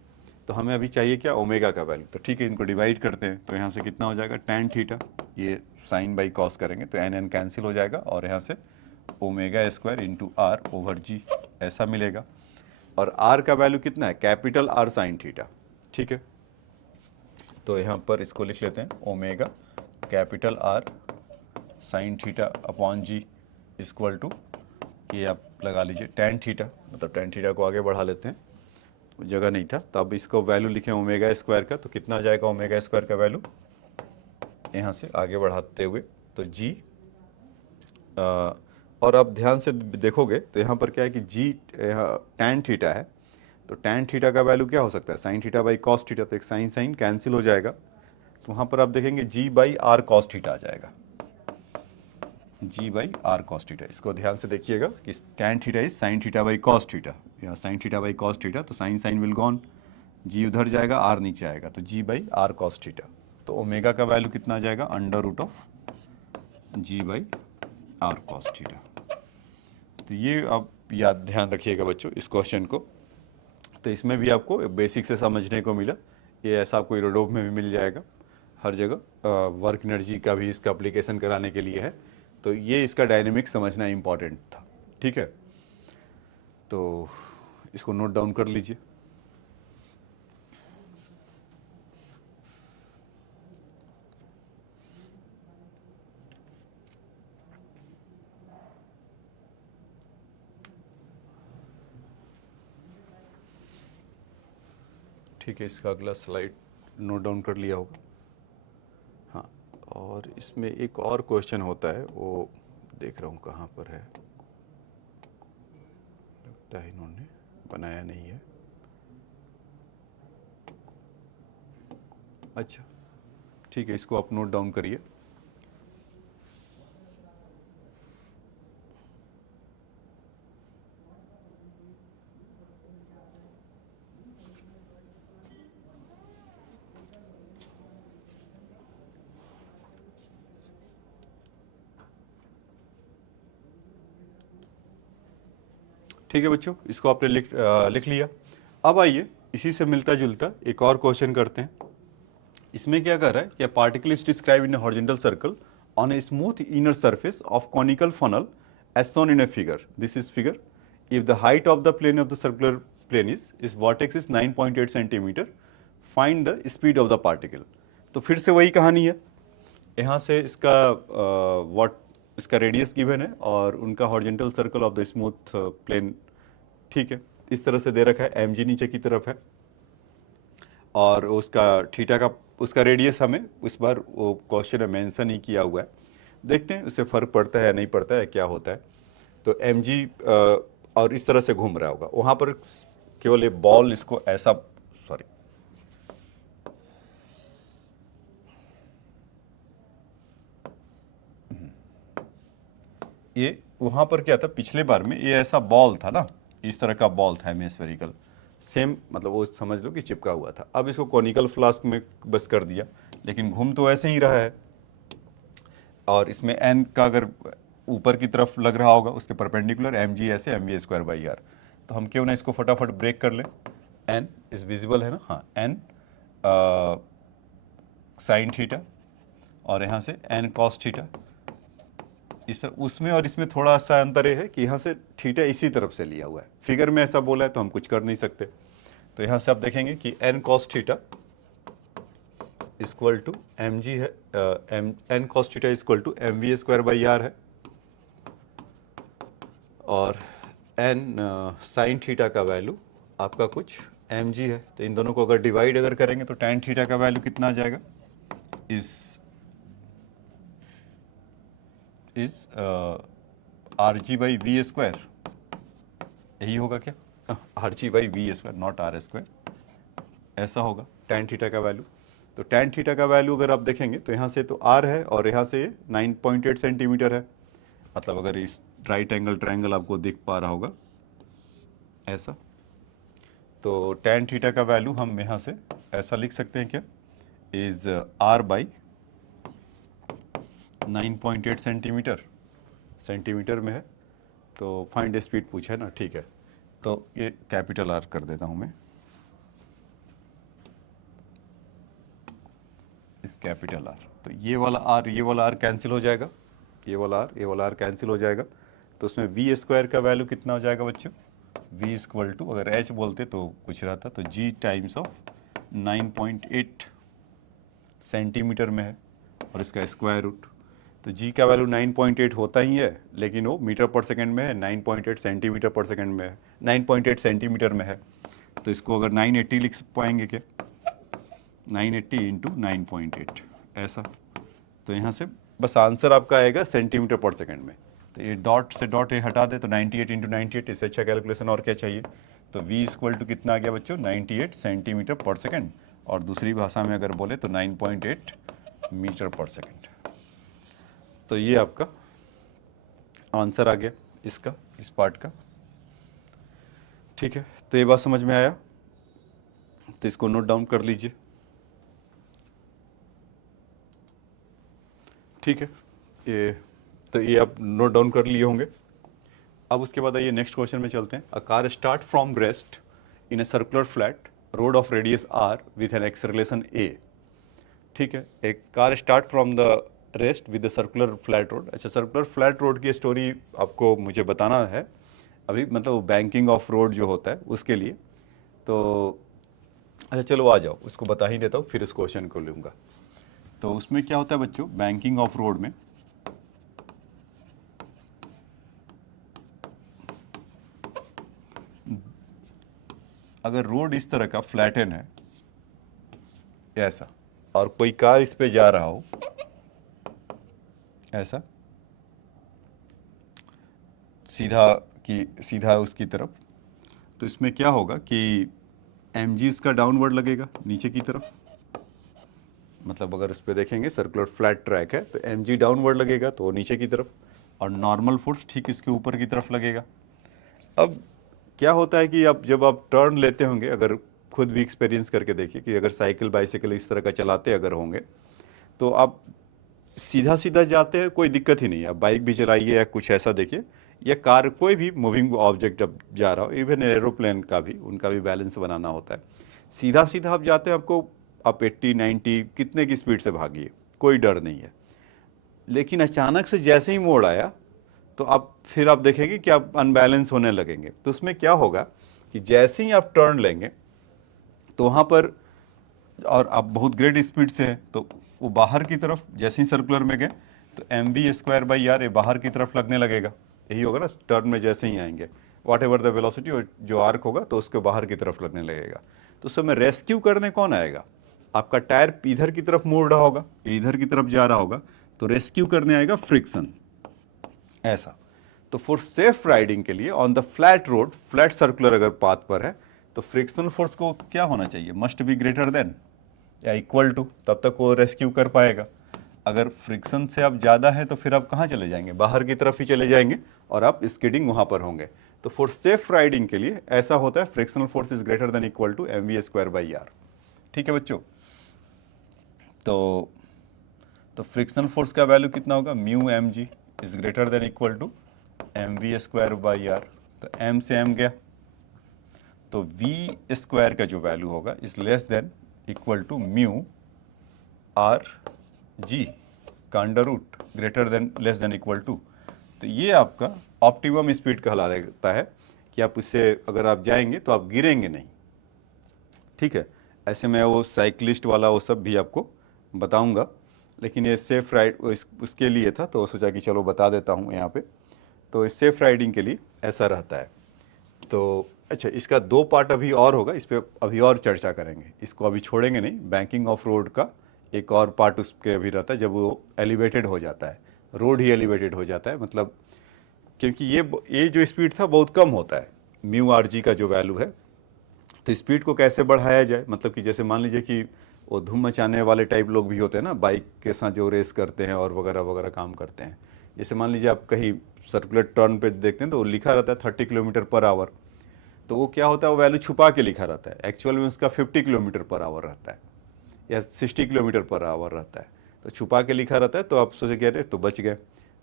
तो हमें अभी चाहिए क्या, ओमेगा का वैल्यू। तो ठीक है, इनको डिवाइड करते हैं, तो यहाँ से कितना हो जाएगा tan थीटा, ये साइन बाई कॉस करेंगे तो n कैंसिल हो जाएगा, और यहाँ से omega square into R over G ऐसा मिलेगा। और r का वैल्यू कितना है, कैपिटल आर साइन थीटा, ठीक है। तो यहाँ पर इसको लिख लेते हैं, omega capital R sine theta upon g equal to, ये आप लगा लीजिए tan थीटा, मतलब tan थीटा को आगे बढ़ा लेते हैं, जगह नहीं था, तो अब इसको वैल्यू लिखें ओमेगा स्क्वायर का, तो कितना आ जाएगा ओमेगा स्क्वायर का वैल्यू, यहाँ से आगे बढ़ाते हुए तो जी, और अब ध्यान से देखोगे तो यहाँ पर क्या है कि जी tan थीटा है, तो tan थीटा का वैल्यू क्या हो सकता है, sign theta by cos theta, तो एक साइन साइन कैंसिल हो जाएगा, तो वहाँ पर आप देखेंगे G by R cos theta आ जाएगा, G by R cos theta. इसको ध्यान से देखिएगा कि tan theta is sine theta by cos theta, या sine theta by cos theta, तो sine sine will gone, G उधर जाएगा, आर नीचे आएगा, तो G by R cos theta. तो ओमेगा का वैल्यू कितना आ जाएगा, under root of G by R cos theta. तो ये आप याद ध्यान रखिएगा बच्चों इस क्वेश्चन को। तो इसमें भी आपको बेसिक से समझने को मिला। ये ऐसा आपको एरोडोप में भी मिल जाएगा हर जगह। वर्क एनर्जी का भी इसका एप्लीकेशन कराने के लिए है। तो ये इसका डायनेमिक समझना इम्पॉर्टेंट था। ठीक है, तो इसको नोट डाउन कर लीजिए। ठीक है, इसका अगला स्लाइड नोट डाउन कर लिया होगा। हाँ, और इसमें एक और क्वेश्चन होता है, वो देख रहा हूँ कहाँ पर है, लगता है इन्होंने बनाया नहीं है। अच्छा ठीक है, इसको आप नोट डाउन करिए। ठीक है बच्चों, इसको आपने लिख लिया। अब आइए इसी से मिलता जुलता एक और क्वेश्चन करते हैं। इसमें क्या कर रहा है कि particle is describe in horizontal circle on a smooth inner surface of conical funnel as shown in a figure. This is figure. If the height of the plane of the circular plane is vertex is 9.8 centimeter, find the speed of the particle. तो फिर से वही कहानी है। यहाँ से इसका व्हाट इसका रेडियस गिवन है और उनका horizontal circle of the smooth plane. ठीक है, इस तरह से दे रखा है, एम जी नीचे की तरफ है और उसका थीटा का उसका रेडियस हमें इस बार वो क्वेश्चन में मेंशन ही किया हुआ है। देखते हैं उससे फ़र्क पड़ता है नहीं पड़ता है, क्या होता है। तो एम जी और इस तरह से घूम रहा होगा वहाँ पर, केवल ये बॉल इसको ऐसा, सॉरी ये वहाँ पर क्या था पिछले बार में, ये ऐसा बॉल था ना, इस तरह का बॉल था हेमिस्फेरिकल, सेम मतलब वो समझ लो कि चिपका हुआ था। अब इसको कॉनिकल फ्लास्क में बस कर दिया, लेकिन घूम तो ऐसे ही रहा है। और इसमें एन का अगर ऊपर की तरफ लग रहा होगा उसके परपेंडिकुलर, एम जी ऐसे m we square by r. तो हम क्यों ना इसको फटाफट ब्रेक कर लें। एन इज विजिबल है ना, हाँ, एन साइन थीटा और यहाँ से एन कॉस थीटा। इस तरह उसमें और इसमें थोड़ा सा अंतर ये है कि यहाँ से थीटा इसी तरफ से लिया हुआ है, फिगर में ऐसा बोला है तो हम कुछ कर नहीं सकते। तो यहाँ से आप देखेंगे कि N cos theta equal to M G है, N cos theta equal to M we square by R है और एन साइन थीटा का वैल्यू आपका कुछ एम जी है। तो इन दोनों को अगर डिवाइड अगर करेंगे तो टैन थीटा का वैल्यू कितना आ जाएगा, is r g by v square, यही होगा क्या, r g by v square not r square, ऐसा होगा टैन थीटा का वैल्यू। तो टैन थीटा का वैल्यू अगर आप देखेंगे तो यहाँ से तो आर है और यहाँ से 9.8 सेंटीमीटर है। मतलब अगर इस राइट एंगल ट्रायंगल आपको दिख पा रहा होगा ऐसा, तो टैन थीटा का वैल्यू हम यहाँ से ऐसा लिख सकते हैं क्या, इज आर बाई 9.8 सेंटीमीटर में है। तो फाइंड स्पीड पूछा है ना, ठीक है, तो ये कैपिटल आर कर देता हूँ मैं, इस कैपिटल आर। तो ये वाला आर कैंसिल हो जाएगा, ये वाला आर कैंसिल हो जाएगा। तो उसमें वी स्क्वायर का वैल्यू कितना हो जाएगा बच्चों, वी इक्वल टू, अगर एच बोलते तो कुछ रहता, तो जी टाइम्स ऑफ 9.8 सेंटीमीटर में है और इसका स्क्वायर रूट। तो जी का वैल्यू 9.8 होता ही है, लेकिन वो मीटर पर सेकंड में है, 9.8 सेंटीमीटर पर सेकंड में है, 9.8 सेंटीमीटर में है। तो इसको अगर 980 लिख पाएंगे क्या, 980 इंटू 9.8 ऐसा। तो यहाँ से बस आंसर आपका आएगा सेंटीमीटर पर सेकंड में। तो ये डॉट से डॉट ये हटा दे तो 98 इंटू 98, इससे अच्छा कैलकुलेशन और क्या चाहिए। तो v इक्वल टू कितना आ गया बच्चों, 98 सेंटीमीटर पर सेकंड, और दूसरी भाषा में अगर बोले तो 9.8 मीटर पर सेकंड। तो ये आपका आंसर आ गया इसका, इस पार्ट का। ठीक है, तो ये बात समझ में आया, तो इसको नोट डाउन कर लीजिए। ठीक है, ये तो ये आप नोट डाउन कर लिए होंगे। अब उसके बाद आइए नेक्स्ट क्वेश्चन में चलते हैं। A car start from rest in a circular flat road of radius are with an acceleration A. ठीक है, एक car start from the rest with the circular flat road. अच्छा, सर्कुलर फ्लैट रोड की स्टोरी आपको मुझे बताना है अभी, मतलब बैंकिंग ऑफ रोड जो होता है उसके लिए। तो अच्छा चलो आ जाओ, उसको बता ही देता हूँ, फिर इस क्वेश्चन को लूँगा। तो उसमें क्या होता है बच्चों, बैंकिंग ऑफ रोड में अगर रोड इस तरह का फ्लैटन है ऐसा, और कोई कार इस पे जा रहा हो ऐसा सीधा उसकी तरफ, तो इसमें क्या होगा कि एम जी इसका डाउनवर्ड लगेगा नीचे की तरफ। मतलब अगर इस पे देखेंगे सर्कुलर फ्लैट ट्रैक है तो एम जी डाउनवर्ड लगेगा तो नीचे की तरफ, और नॉर्मल फोर्स ठीक इसके ऊपर की तरफ लगेगा। अब क्या होता है कि अब जब आप टर्न लेते होंगे, अगर खुद भी एक्सपीरियंस करके देखिए कि अगर साइकिल बाइसाइकिल इस तरह का चलाते अगर होंगे तो आप सीधा सीधा जाते हैं, कोई दिक्कत ही नहीं है। आप बाइक भी चलाइए या कुछ ऐसा देखिए, या कार, कोई भी मूविंग ऑब्जेक्ट जब जा रहा हो, इवन एरोप्लेन का भी, उनका भी बैलेंस बनाना होता है। सीधा सीधा आप जाते हैं, आपको आप 80 90 कितने की स्पीड से भागिए, कोई डर नहीं है। लेकिन अचानक से जैसे ही मोड़ आया तो आप देखेंगे कि आप अनबैलेंस होने लगेंगे। तो उसमें क्या होगा कि जैसे ही आप टर्न लेंगे तो वहाँ पर, और आप बहुत ग्रेट स्पीड से हैं तो वो बाहर की तरफ जैसे ही सर्कुलर में गए तो m B square by r बाहर की तरफ लगने लगेगा। यही होगा ना, टर्न में जैसे ही आएंगे वॉट एवर द वेलोसिटी और जो आर्क होगा तो उसके बाहर की तरफ लगने लगेगा। तो उस समय रेस्क्यू करने कौन आएगा? आपका टायर इधर की तरफ मुड़ रहा होगा, इधर की तरफ जा रहा होगा, तो रेस्क्यू करने आएगा फ्रिक्शन ऐसा। तो फॉर सेफ राइडिंग के लिए on the flat road, flat circular अगर पाथ पर है तो फ्रिक्शनल फोर्स को क्या होना चाहिए, मस्ट बी ग्रेटर देन या इक्वल टू, तब तक वो रेस्क्यू कर पाएगा। अगर फ्रिक्शन से आप ज़्यादा है तो फिर आप कहाँ चले जाएंगे, बाहर की तरफ ही चले जाएंगे और आप स्किडिंग वहाँ पर होंगे। तो फॉर सेफ राइडिंग के लिए ऐसा होता है, frictional force is greater than equal to M we square by r. ठीक है बच्चों, तो फ्रिक्शनल फोर्स का वैल्यू कितना होगा, mu M g is greater than equal to M we square by r. तो एम से एम गया तो वी स्क्वायर का जो वैल्यू होगा is less than equal to mu r g का under root greater than less than equal to. तो ये आपका ऑप्टिमम स्पीड कहलाता है कि आप उससे अगर आप जाएंगे तो आप गिरेंगे नहीं। ठीक है, ऐसे में वो साइकिलिस्ट वाला वो सब भी आपको बताऊंगा, लेकिन ये सेफ राइड उसके लिए था तो सोचा कि चलो बता देता हूँ यहाँ पे। तो इस सेफ राइडिंग के लिए ऐसा रहता है। तो अच्छा, इसका दो पार्ट अभी और होगा, इस पर अभी और चर्चा करेंगे, इसको अभी छोड़ेंगे नहीं। बैंकिंग ऑफ रोड का एक और पार्ट उसके अभी रहता है, जब वो एलिवेटेड हो जाता है, रोड ही एलिवेटेड हो जाता है, मतलब क्योंकि ये जो स्पीड था बहुत कम होता है, म्यू आर जी का जो वैल्यू है। तो स्पीड को कैसे बढ़ाया जाए, मतलब कि जैसे मान लीजिए कि वो धूम मचाने वाले टाइप लोग भी होते हैं ना, बाइक के साथ जो रेस करते हैं और वगैरह वगैरह काम करते हैं। जैसे मान लीजिए आप कहीं सर्कुलर टर्न पे देखते हैं तो वो लिखा रहता है 30 किलोमीटर पर आवर, तो वो क्या होता है, वो वैल्यू छुपा के लिखा रहता है, एक्चुअल में उसका 50 किलोमीटर पर आवर रहता है या 60 किलोमीटर पर आवर रहता है। तो छुपा के लिखा रहता है, तो आप सोचे कह रहे तो बच गए,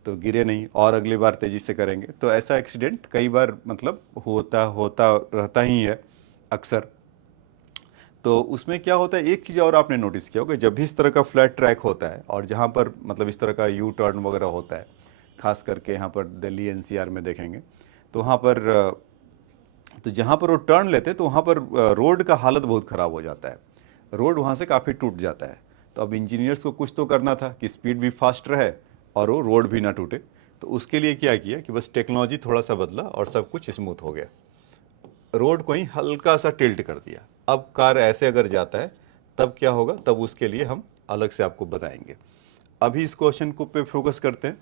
तो गिरे नहीं और अगली बार तेज़ी से करेंगे। तो ऐसा एक्सीडेंट कई बार मतलब होता होता रहता ही है अक्सर। तो उसमें क्या होता है, एक चीज़ और आपने नोटिस किया होगा, जब भी इस तरह का फ्लैट ट्रैक होता है और जहाँ पर मतलब इस तरह का यू टर्न वगैरह होता है, खास करके यहाँ पर दिल्ली एनसीआर में देखेंगे तो वहाँ पर तो जहाँ पर वो टर्न लेते हैं तो वहाँ पर रोड का हालत बहुत ख़राब हो जाता है, रोड वहाँ से काफ़ी टूट जाता है। तो अब इंजीनियर्स को कुछ तो करना था कि स्पीड भी फास्ट रहे और वो रोड भी ना टूटे। तो उसके लिए क्या किया कि बस टेक्नोलॉजी थोड़ा सा बदला और सब कुछ स्मूथ हो गया, रोड को ही हल्का सा टिल्ट कर दिया। अब कार ऐसे अगर जाता है तब क्या होगा, तब उसके लिए हम अलग से आपको बताएंगे। अभी इस क्वेश्चन को पे फोकस करते हैं।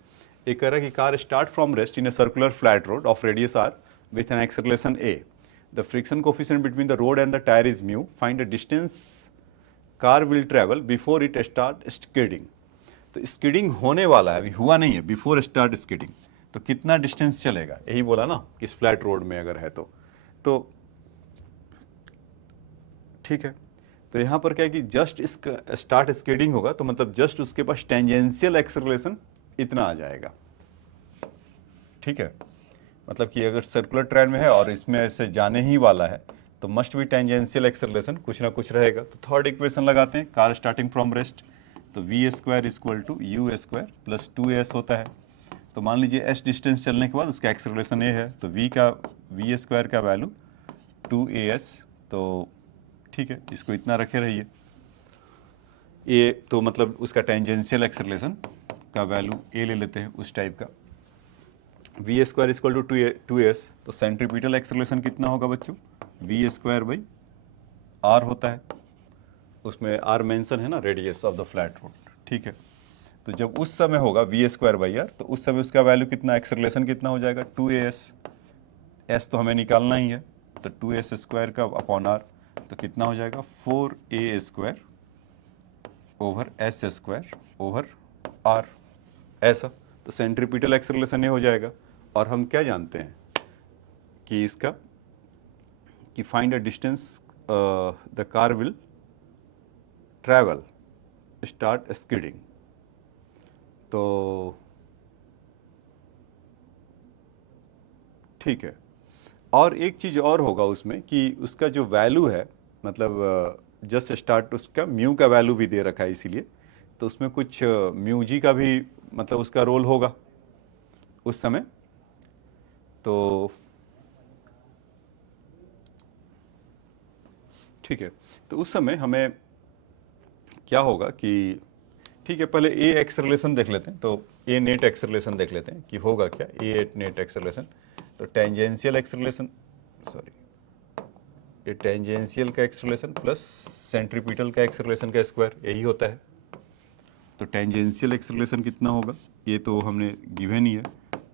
एक कह रहा है कि car start from rest in a circular flat road of radius are with an acceleration a, the friction coefficient between the road and the tyre is mu, find the distance car will travel before it start skidding. तो स्किडिंग होने वाला है, अभी हुआ नहीं है, बिफोर स्टार्ट स्किडिंग, तो कितना डिस्टेंस चलेगा, यही बोला ना कि इस फ्लैट रोड में अगर है तो ठीक है। तो यहाँ पर क्या है कि जस्ट स्टार्ट स्केडिंग होगा तो मतलब जस्ट उसके पास टेंजेंशियल एक्सेलरेशन इतना आ जाएगा। ठीक है, मतलब कि अगर सर्कुलर ट्रेन में है और इसमें ऐसे जाने ही वाला है तो मस्ट बी टेंजेंशियल एक्सेलरेशन कुछ ना कुछ रहेगा। तो थर्ड इक्वेशन लगाते हैं, कार स्टार्टिंग फ्रॉम रेस्ट, तो v square equal to you square plus 2s होता है। तो मान लीजिए s डिस्टेंस चलने के बाद उसका एक्सेलरेशन a है, तो v स्क्वायर का वैल्यू 2as, तो ठीक है, इसको इतना रखे रहिए। a तो मतलब उसका टेंजेंशियल एक्सेलरेशन का वैल्यू a ले लेते हैं उस टाइप का। We square equal to 2s, तो सेंट्रीपिटल एक्सेलरेशन कितना होगा बच्चों, वी स्क्वायर बाई आर होता है, उसमें आर मेंशन है ना, radius of the flat road. ठीक है, तो जब उस समय होगा वी स्क्वायर बाई आर, तो उस समय उसका वैल्यू कितना, एक्सेलरेशन कितना हो जाएगा, 2as, s तो हमें निकालना ही है, तो 2s स्क्वायर का अपॉन आर, तो कितना हो जाएगा 4a square over s square over r, ऐसा। तो सेंट्रीपिटल एक्सेलरेशन ये हो जाएगा। और हम क्या जानते हैं कि इसका, कि find a distance the car will travel start skidding. तो ठीक है, और एक चीज़ और होगा उसमें कि उसका जो वैल्यू है, मतलब जस्ट स्टार्ट उसका म्यू का वैल्यू भी दे रखा है, इसीलिए तो उसमें कुछ म्यू जी का भी मतलब उसका रोल होगा उस समय। तो ठीक है, तो उस समय हमें क्या होगा कि, ठीक है, पहले ए एक्सेलरेशन देख लेते हैं, तो ए नेट एक्सेलरेशन देख लेते हैं कि होगा क्या ए नेट एक्सेलरेशन। तो टेंजेंशियल एक्सेलरेशन, सॉरी, ये टेंजेंशियल का एक्सेलरेशन प्लस सेंट्रीपिटल का एक्सेलरेशन का स्क्वायर, यही होता है। तो टेंजेंशियल एक्सेलरेशन कितना होगा, ये तो हमने गिवन ही है,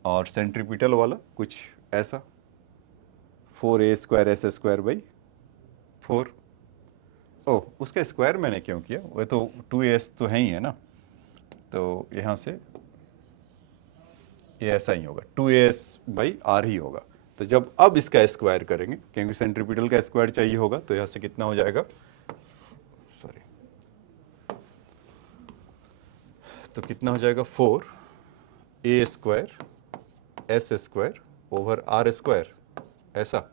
और सेंट्रीपिटल वाला कुछ ऐसा 4a square s square by 4। ओह, उसका स्क्वायर मैंने क्यों किया, वो तो 2as तो है ही है ना, तो यहाँ से ये ऐसा ही होगा, 2as बाई आर ही होगा। तो जब अब इसका स्क्वायर करेंगे, क्योंकि सेंट्रीपिटल का स्क्वायर चाहिए होगा, तो यहाँ से कितना हो जाएगा, सॉरी, तो कितना हो जाएगा 4a square s square over r square, ऐसा,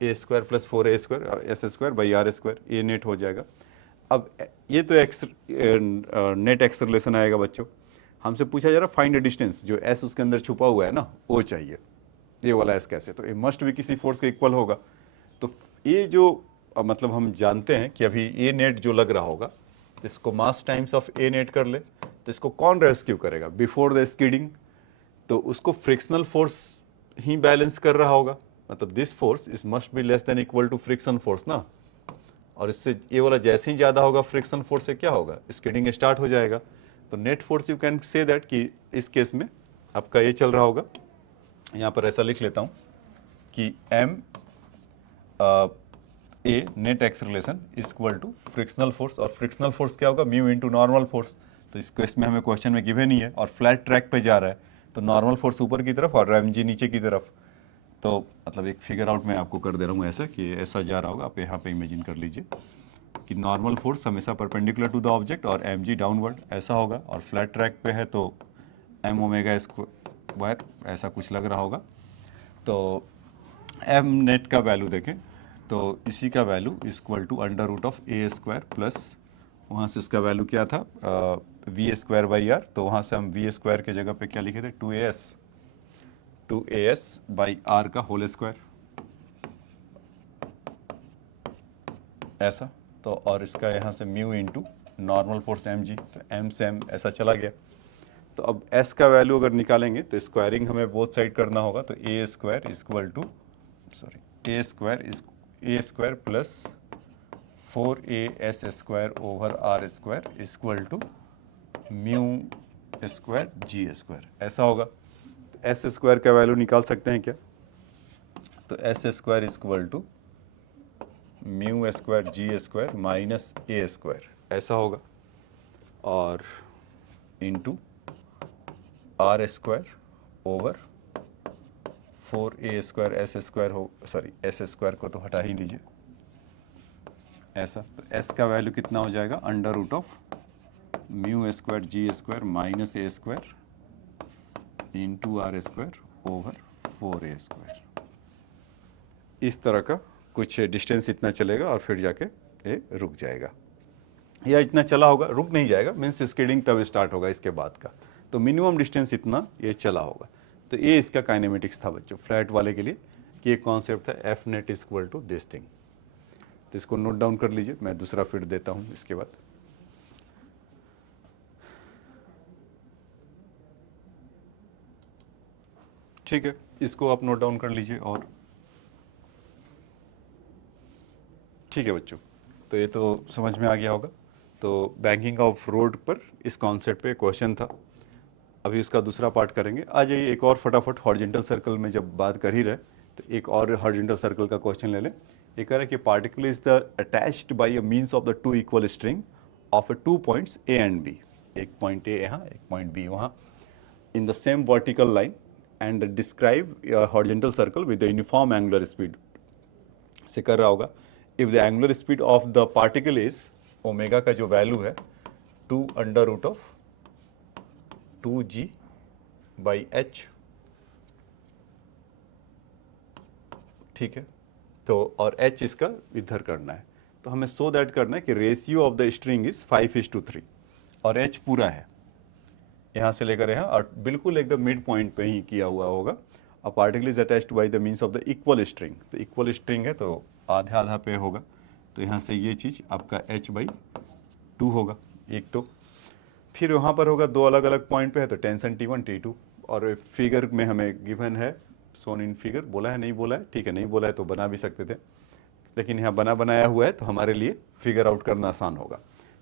a square plus 4a square s square by r square, ये नेट हो जाएगा। अब ये तो नेट एक्सेलरेशन आएगा बच्चों। हमसे पूछा जा रहा फाइंड अ डिस्टेंस, जो एस उसके अंदर छुपा हुआ है ना, वो चाहिए, ये वाला एस कैसे, तो ये मस्ट भी किसी फोर्स के इक्वल होगा। तो ये जो मतलब हम जानते हैं कि अभी ए नेट जो लग रहा होगा, इसको मास टाइम्स ऑफ ए नेट कर ले, तो इसको कौन रेस्क्यू करेगा बिफोर द स्कीडिंग, तो उसको फ्रिक्शनल फोर्स ही बैलेंस कर रहा होगा, मतलब this force is must be less than equal to friction force ना, और इससे ये वाला जैसे ही ज़्यादा होगा फ्रिक्शन फोर्स से क्या होगा, स्कीडिंग स्टार्ट हो जाएगा। तो net force you can say that कि इस केस में आपका ये चल रहा होगा, यहाँ पर ऐसा लिख लेता हूँ कि m a net acceleration equal to frictional force, और फ्रिक्शनल फोर्स क्या होगा, म्यू इनटू नॉर्मल फोर्स। तो इसको इसमें हमें क्वेश्चन में गिवन ही है, और फ्लैट ट्रैक पे जा रहा है, तो नॉर्मल फोर्स ऊपर की तरफ और mg नीचे की तरफ। तो मतलब एक फिगर आउट मैं आपको कर दे रहा हूँ ऐसा कि ऐसा जा रहा होगा, आप यहाँ पे इमेजिन कर लीजिए कि नॉर्मल फोर्स हमेशा परपेंडिकुलर टू द ऑब्जेक्ट और mg डाउनवर्ड ऐसा होगा, और फ्लैट ट्रैक पे है तो m ओमेगा स्क्वायर ऐसा कुछ लग रहा होगा। तो m नेट का वैल्यू देखें, तो इसी का value equal to under root of a square plus, वहाँ से उसका वैल्यू क्या था, वी स्क्वायर बाई आर, तो वहाँ से हम वी स्क्वायर की जगह पे क्या लिखे थे, 2as बाई आर का होल स्क्वायर, ऐसा। तो और इसका यहाँ से mu into normal force mg, तो m से m ऐसा चला गया। तो अब s का वैल्यू अगर निकालेंगे तो स्क्वायरिंग हमें बोथ साइड करना होगा, तो a square equal to, sorry, a square plus 4as square over r square equal to mu square g square, ऐसा होगा। एस स्क्वायर का वैल्यू निकाल सकते हैं क्या, तो s square equal to mu square g square minus a square, ऐसा होगा, और into r square over 4a square s square हो, सॉरी एस स्क्वायर को तो हटा ही दीजिए, ऐसा। तो s का वैल्यू कितना हो जाएगा, under root of mu square g square minus a square into r square over 4a²। इस तरह का कुछ डिस्टेंस इतना चलेगा और फिर जाके ये रुक जाएगा, या इतना चला होगा, रुक नहीं जाएगा, मीन्स स्केडिंग तब स्टार्ट होगा इसके बाद का। तो मिनिमम डिस्टेंस इतना ये चला होगा। तो ये इसका काइनेमेटिक्स था बच्चों फ्लैट वाले के लिए, कि एक कॉन्सेप्ट था f net is equal to this thing. तो इसको नोट डाउन कर लीजिए, मैं दूसरा फिर देता हूँ इसके बाद। ठीक है, इसको आप नोट डाउन कर लीजिए। और ठीक है बच्चों, तो ये तो समझ में आ गया होगा। तो बैंकिंग ऑफ रोड पर इस कॉन्सेप्ट पे क्वेश्चन था। अभी इसका दूसरा पार्ट करेंगे। आ जाइए एक और फटाफट हॉरिजॉन्टल सर्कल में जब बात कर ही रहे तो एक और हॉरिजॉन्टल सर्कल का क्वेश्चन ले लें। ये कह रहा है कि particle is the attached by a means of the two equal string of 2 points A and B. एक पॉइंट ए यहाँ, एक पॉइंट बी वहाँ, in the same vertical line and describe horizontal circle with the uniform angular speed. से कर रहा होगा if the angular speed of the particle is omega का जो वैल्यू है 2 under root of 2g by h। ठीक है, तो और h इसका इधर करना है। तो हमें सो दैट करना है कि ratio of the string is 5:3 और h पूरा है यहाँ से लेकर यहाँ, और बिल्कुल एकदम मिड पॉइंट पे ही किया हुआ होगा। A particle is attached by the means of the equal string. तो इक्वल स्ट्रिंग है तो आधा आधा पे होगा। तो यहाँ से ये चीज़ आपका h/2 होगा एक। तो फिर वहाँ पर होगा दो अलग अलग पॉइंट पे है तो टेंशन T1 T2, और फिगर में हमें गिवन है सोन इन फिगर। बोला है नहीं बोला है, ठीक है, नहीं बोला है तो बना भी सकते थे, लेकिन यहाँ बना बनाया हुआ है तो हमारे लिए फिगर आउट करना आसान होगा।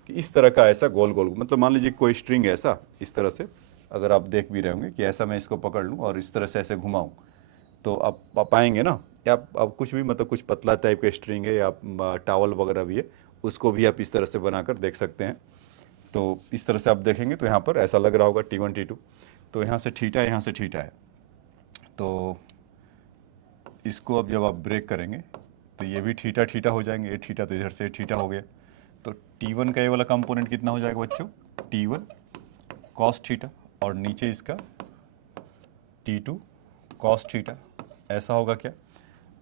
कि इस तरह का ऐसा गोल गोल, मतलब मान लीजिए कोई स्ट्रिंग ऐसा इस तरह से, अगर आप देख भी रहे होंगे कि ऐसा मैं इसको पकड़ लूँ और इस तरह से ऐसे घुमाऊँ तो आप पाएंगे ना, या आप कुछ भी, मतलब कुछ पतला टाइप का स्ट्रिंग है या टावल वगैरह भी है, उसको भी आप इस तरह से बनाकर देख सकते हैं। तो इस तरह से आप देखेंगे तो यहाँ पर ऐसा लग रहा होगा T1 T2। तो यहाँ से थीटा, यहाँ से थीटा है। तो इसको अब जब आप ब्रेक करेंगे तो ये भी थीटा थीटा हो जाएंगे, ये थीटा तो इधर से थीटा हो गया। तो T1 का ये वाला कंपोनेंट कितना हो जाएगा बच्चों, T1 कॉस थीटा, और नीचे इसका T2 कॉस थीटा। ऐसा होगा क्या,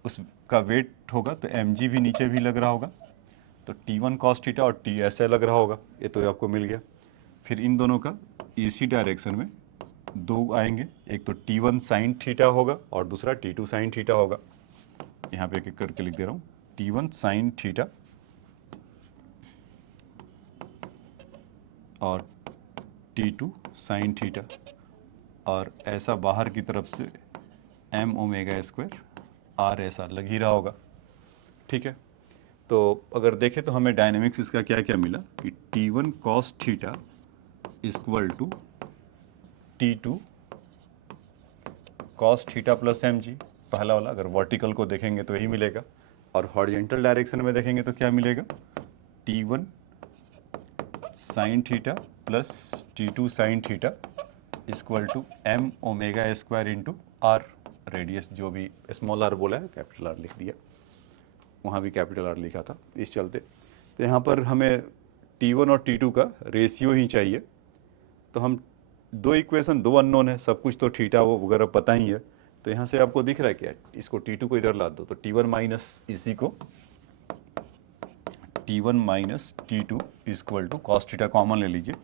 उसका वेट होगा तो mg भी नीचे भी लग रहा होगा। तो T1 कॉस थीटा और T ऐसे लग रहा होगा, ये तो आपको मिल गया। फिर इन दोनों का इसी डायरेक्शन में दो आएंगे, एक तो T1 साइन थीटा होगा और दूसरा T2 साइन थीटा होगा। यहाँ पे एक एक करके लिख दे रहा हूँ, T1 साइन थीटा और T2 साइन थीटा, और ऐसा बाहर की तरफ से m ओमेगा स्क्वायर r ऐसा लग ही रहा होगा। ठीक है, तो अगर देखें तो हमें डायनेमिक्स इसका क्या क्या मिला कि T1 cos theta equal to T2 cos theta plus mg, पहला वाला। अगर वर्टिकल को देखेंगे तो यही मिलेगा, और हॉरिजॉन्टल डायरेक्शन में देखेंगे तो क्या मिलेगा, T1 sine theta plus T2 sine theta equal to m omega square into r। Radius जो भी स्मॉल r बोला है, कैपिटल R लिख दिया, वहाँ भी कैपिटल R लिखा था इस चलते। तो यहाँ पर हमें T1 और T2 का रेशियो ही चाहिए। तो हम दो इक्वेशन, दो अननोन है, सब कुछ तो थीटा वो वगैरह पता ही है। तो यहाँ से आपको दिख रहा है क्या, इसको T2 को इधर ला दो तो T1 माइनस इसी को T1 minus T2 equal to cos theta common ले लीजिए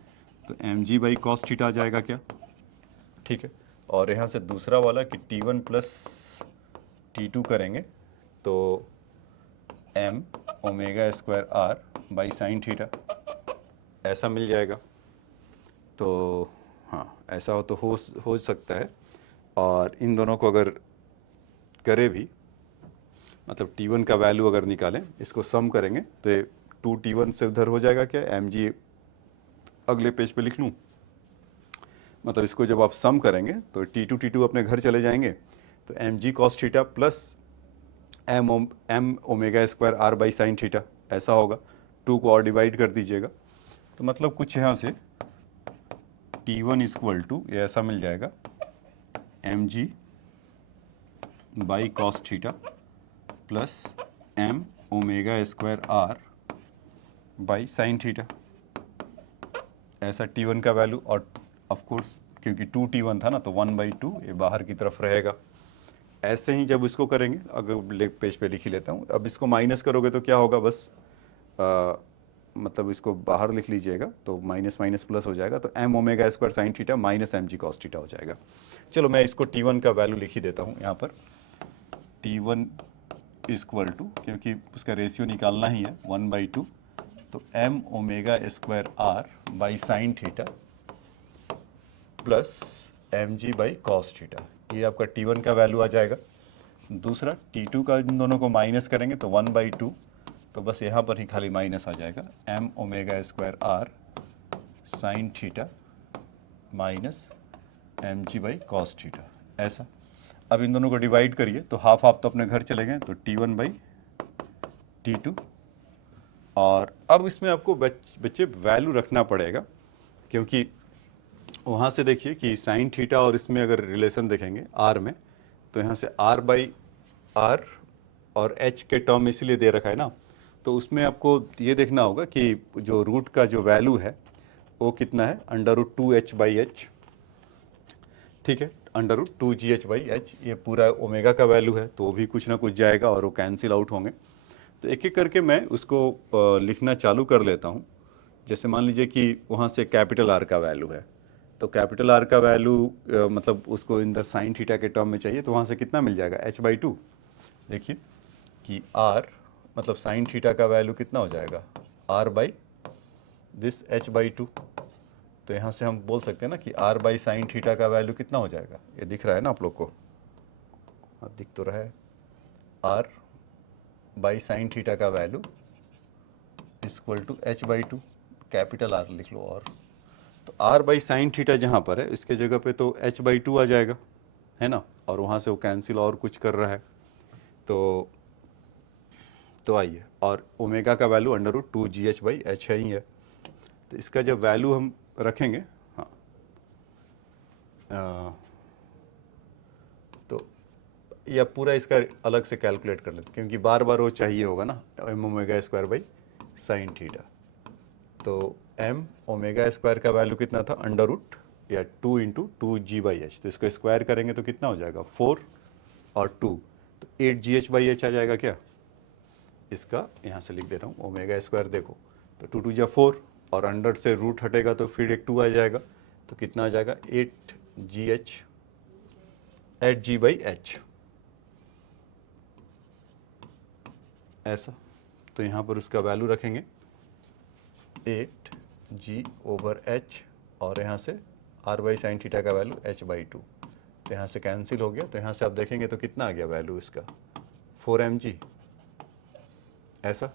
तो mg बाई कॉस थीटा आ जाएगा क्या। ठीक है, और यहाँ से दूसरा वाला कि T1 प्लस T2 करेंगे तो m omega square r by sine theta ऐसा मिल जाएगा। तो हाँ, ऐसा हो तो हो सकता है। और इन दोनों को अगर करे भी, मतलब T1 का वैल्यू अगर निकालें, इसको सम करेंगे तो ये 2T1 से उधर हो जाएगा क्या, mg अगले पेज पे लिख लूँ। मतलब इसको जब आप सम करेंगे तो T2 अपने घर चले जाएंगे, तो mg cos theta plus m omega square r by sine theta ऐसा होगा। 2 को और डिवाइड कर दीजिएगा तो मतलब कुछ यहाँ से T1 इक्वल टू ये ऐसा मिल जाएगा mg by cos theta plus m omega square r by sine theta. ऐसा T1 का वैल्यू, और ऑफ कोर्स क्योंकि 2T1 था ना, तो 1/2 ये बाहर की तरफ रहेगा। ऐसे ही जब इसको करेंगे, अगर पेज पे लिख ही लेता हूँ, अब इसको माइनस करोगे तो क्या होगा, बस मतलब इसको बाहर लिख लीजिएगा, तो माइनस माइनस प्लस हो जाएगा, तो m omega square sine theta minus mg cos theta हो जाएगा। चलो मैं इसको T1 का वैल्यू लिख ही देता हूँ यहाँ पर। T1 इक्वल टू, क्योंकि उसका रेशियो निकालना ही है, 1/2, तो m omega square R by sine theta plus mg by cos theta, ये आपका T1 का वैल्यू आ जाएगा। दूसरा T2 का इन दोनों को माइनस करेंगे तो 1/2, तो बस यहाँ पर ही खाली माइनस आ जाएगा, m omega square R sine theta minus mg by cos theta, ऐसा। अब इन दोनों को डिवाइड करिए तो हाफ हाफ तो अपने घर चले गए, तो T1 बाई T2। और अब इसमें आपको बच्चे वैल्यू रखना पड़ेगा, क्योंकि वहाँ से देखिए कि साइन थीटा और इसमें अगर रिलेशन देखेंगे आर में, तो यहाँ से r बाई आर और h के टर्म इसीलिए दे रखा है ना, तो उसमें आपको ये देखना होगा कि जो रूट का जो वैल्यू है वो कितना है, √2h/h, ठीक है, √2gh/h, ये पूरा ओमेगा का वैल्यू है, तो वो भी कुछ ना कुछ जाएगा और वो कैंसिल आउट होंगे। तो एक एक करके मैं उसको लिखना चालू कर लेता हूँ। जैसे मान लीजिए कि वहाँ से कैपिटल आर का वैल्यू है, तो कैपिटल आर का वैल्यू मतलब उसको इन द साइन थीटा के टर्म में चाहिए, तो वहाँ से कितना मिल जाएगा, h/2। देखिए कि आर मतलब साइन थीटा का वैल्यू कितना हो जाएगा, आर बाई दिस h/2। तो यहाँ से हम बोल सकते हैं ना कि आर बाई साइन थीटा का वैल्यू कितना हो जाएगा, ये दिख रहा है ना आप लोग को, हाँ दिख तो रहा है, आर बाई साइन थीटा का value equal to h/2, capital R लिख लो। और तो आर बाई साइन थीटा जहाँ पर है इसके जगह पे तो h/2 आ जाएगा, है ना, और वहाँ से वो कैंसिल और कुछ कर रहा है, तो आइए, और ओमेगा का वैल्यू √2gh/h है ही है, तो इसका जब वैल्यू हम रखेंगे, हाँ तो या पूरा इसका अलग से कैलकुलेट कर लेते, क्योंकि बार बार वो चाहिए होगा ना, m omega square by sine theta. तो m ओमेगा स्क्वायर का वैल्यू कितना था, √ या 2 × 2g/h, तो इसको स्क्वायर करेंगे तो कितना हो जाएगा, 4 और 2, तो 8gh/h आ जाएगा क्या। इसका यहाँ से लिख दे रहा हूँ, ओमेगा स्क्वायर देखो, तो 2 × 2 = 4, और अंडर से रूट हटेगा तो फिर एक 2 आ जाएगा, तो कितना आ जाएगा, 8g/h, ऐसा। तो यहाँ पर उसका वैल्यू रखेंगे 8g/h, और यहाँ से r बाई साइन थीटा का वैल्यू h/2, तो यहाँ से कैंसिल हो गया, तो यहाँ से आप देखेंगे तो कितना आ गया वैल्यू इसका, 4mg, ऐसा,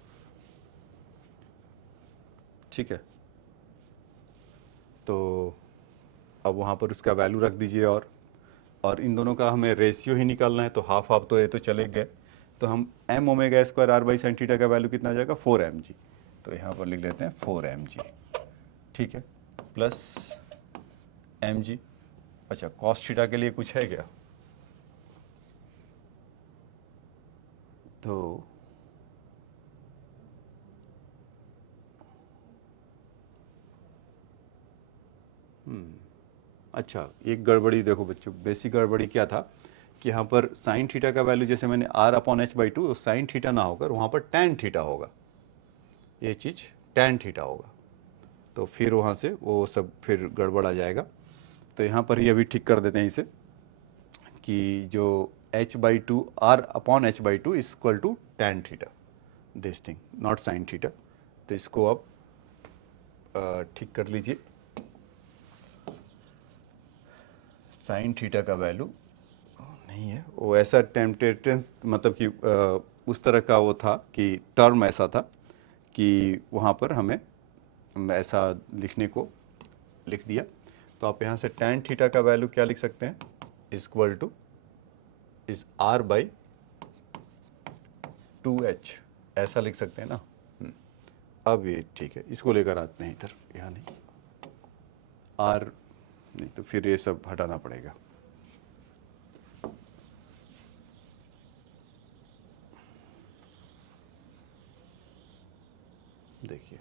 ठीक है। तो अब वहाँ पर उसका वैल्यू रख दीजिए, और इन दोनों का हमें रेशियो ही निकालना है, तो हाफ हाफ तो ये तो चले गए, तो हम m omega square r by sine theta का वैल्यू कितना आ जाएगा, 4mg, तो यहाँ पर लिख लेते हैं 4mg, ठीक है, प्लस mg। अच्छा, कॉस थीटा के लिए कुछ है क्या, तो अच्छा, एक गड़बड़ी देखो बच्चों, बेसिक गड़बड़ी क्या था कि यहाँ पर साइन थीटा का वैल्यू जैसे मैंने r/h/2, साइन थीटा ना होकर वहाँ पर टैन थीटा होगा, ये चीज़ टैन थीटा होगा, तो फिर वहाँ से वो सब फिर गड़बड़ आ जाएगा। तो यहाँ पर ही अभी ठीक कर देते हैं इसे, कि जो h/2 r/h/2 equal to tan theta, this thing not sine theta, तो इसको अब ठीक कर लीजिए। साइन थीटा का वैल्यू नहीं है, वो ऐसा टेम्पटेशन, मतलब कि उस तरह का वो था कि टर्म ऐसा था कि वहाँ पर हमें ऐसा लिखने को लिख दिया, तो आप यहाँ से टैन थीटा का वैल्यू क्या लिख सकते हैं, इक्वल टू इज r/2h, ऐसा लिख सकते हैं ना। अब ये ठीक है, इसको लेकर आते हैं इधर, यहाँ नहीं, r नहीं तो फिर ये सब हटाना पड़ेगा। देखिए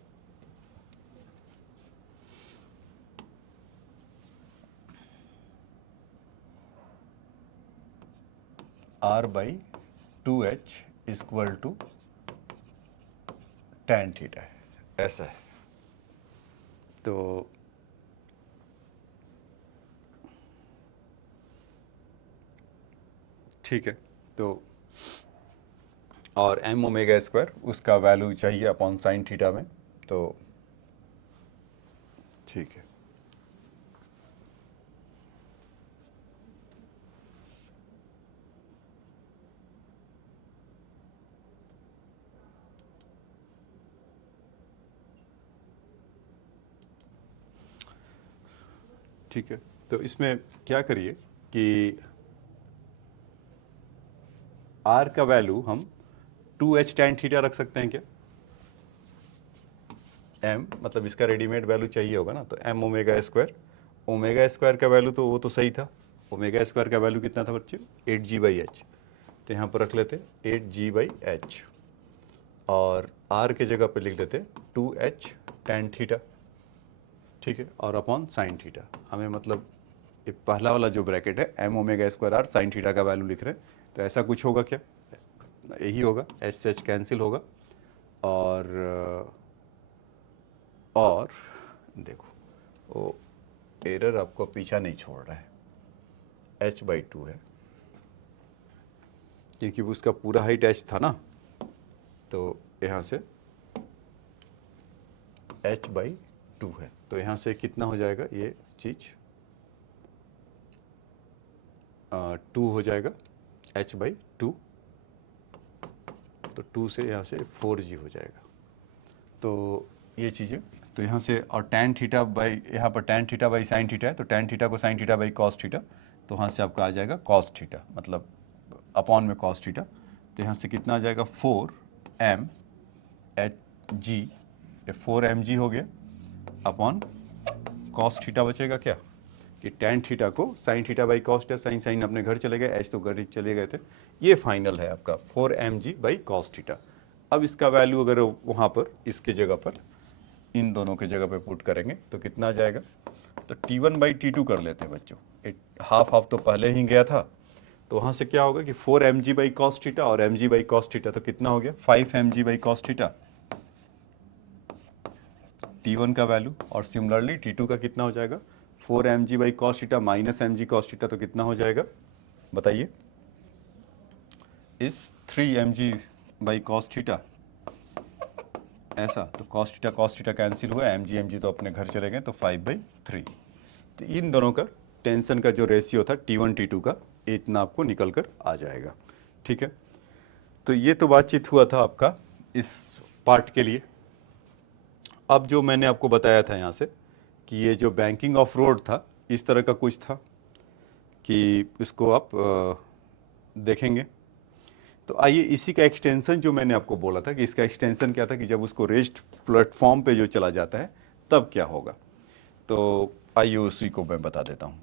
R by 2h equal to tan theta है, ऐसा है। तो ठीक है, तो और m ओमेगा स्क्वायर उसका वैल्यू चाहिए अपॉन साइन थीटा में, तो ठीक है। ठीक है, तो इसमें क्या करिए कि r का वैल्यू हम 2h tan थीटा रख सकते हैं क्या? m मतलब इसका रेडीमेड वैल्यू चाहिए होगा ना, तो m ओमेगा स्क्वायर का वैल्यू तो वो तो सही था। ओमेगा स्क्वायर का वैल्यू कितना था बच्चे? 8g/h। तो यहाँ पर रख लेते 8g/h और r के जगह पे लिख देते 2h tan थीटा, ठीक है, और अपॉन साइन थीटा। हमें मतलब ये पहला वाला जो ब्रैकेट है m omega square r sign theta का वैल्यू लिख रहे हैं, तो ऐसा कुछ होगा क्या? यही होगा, एच से एच कैंसिल होगा और देखो वो एरर आपको पीछा नहीं छोड़ रहा है, h/2 है क्योंकि वो उसका पूरा हाइट h था ना, तो यहाँ से h/2 है, तो यहाँ से कितना हो जाएगा ये चीज 2 हो जाएगा h/2, तो 2 से यहाँ से 4g हो जाएगा। तो ये चीज़ें तो यहाँ से, और tan थीटा बाई, यहाँ पर tan theta by sine theta है, तो tan थीटा को sine theta by cos theta, तो वहाँ से आपका आ जाएगा कॉस थीटा, मतलब अपॉन में कॉस थीटा। तो यहाँ से कितना आ जाएगा 4mg, ये 4mg हो गया अपॉन कॉस थीटा बचेगा क्या कि tan थीटा को sine theta by cos theta, sine sine अपने घर चले गए, एच तो घर चले गए थे, ये फाइनल है आपका 4mg बाई कॉस थीटा। अब इसका वैल्यू अगर वहाँ पर इसके जगह पर इन दोनों के जगह पे पुट करेंगे तो कितना आ जाएगा, तो T1/T2 कर लेते हैं बच्चों, हाफ हाफ तो पहले ही गया था, तो वहाँ से क्या होगा कि 4mg/cos थीटा और mg/cos थीटा, तो कितना हो गया 5mg/cos थीटा T1 का वैल्यू, और सिमिलरली T2 का कितना हो जाएगा 4mg/cos theta minus mg/cos theta, तो कितना हो जाएगा बताइए, इस 3mg/cos थीटा ऐसा, तो cos थीटा कैंसिल हुआ, mg तो अपने घर चले गए, तो 5/3। तो इन दोनों का टेंशन का जो रेशियो था T1 T2 का, इतना आपको निकल कर आ जाएगा, ठीक है। तो ये तो बातचीत हुआ था आपका इस पार्ट के लिए। अब जो मैंने आपको बताया था यहाँ से कि ये जो बैंकिंग ऑफ रोड था, इस तरह का कुछ था कि इसको आप देखेंगे। तो आइए इसी का एक्सटेंशन जो मैंने आपको बोला था कि इसका एक्सटेंशन क्या था कि जब उसको रेस्ट प्लेटफॉर्म पे जो चला जाता है तब क्या होगा, तो आइए उसी को मैं बता देता हूँ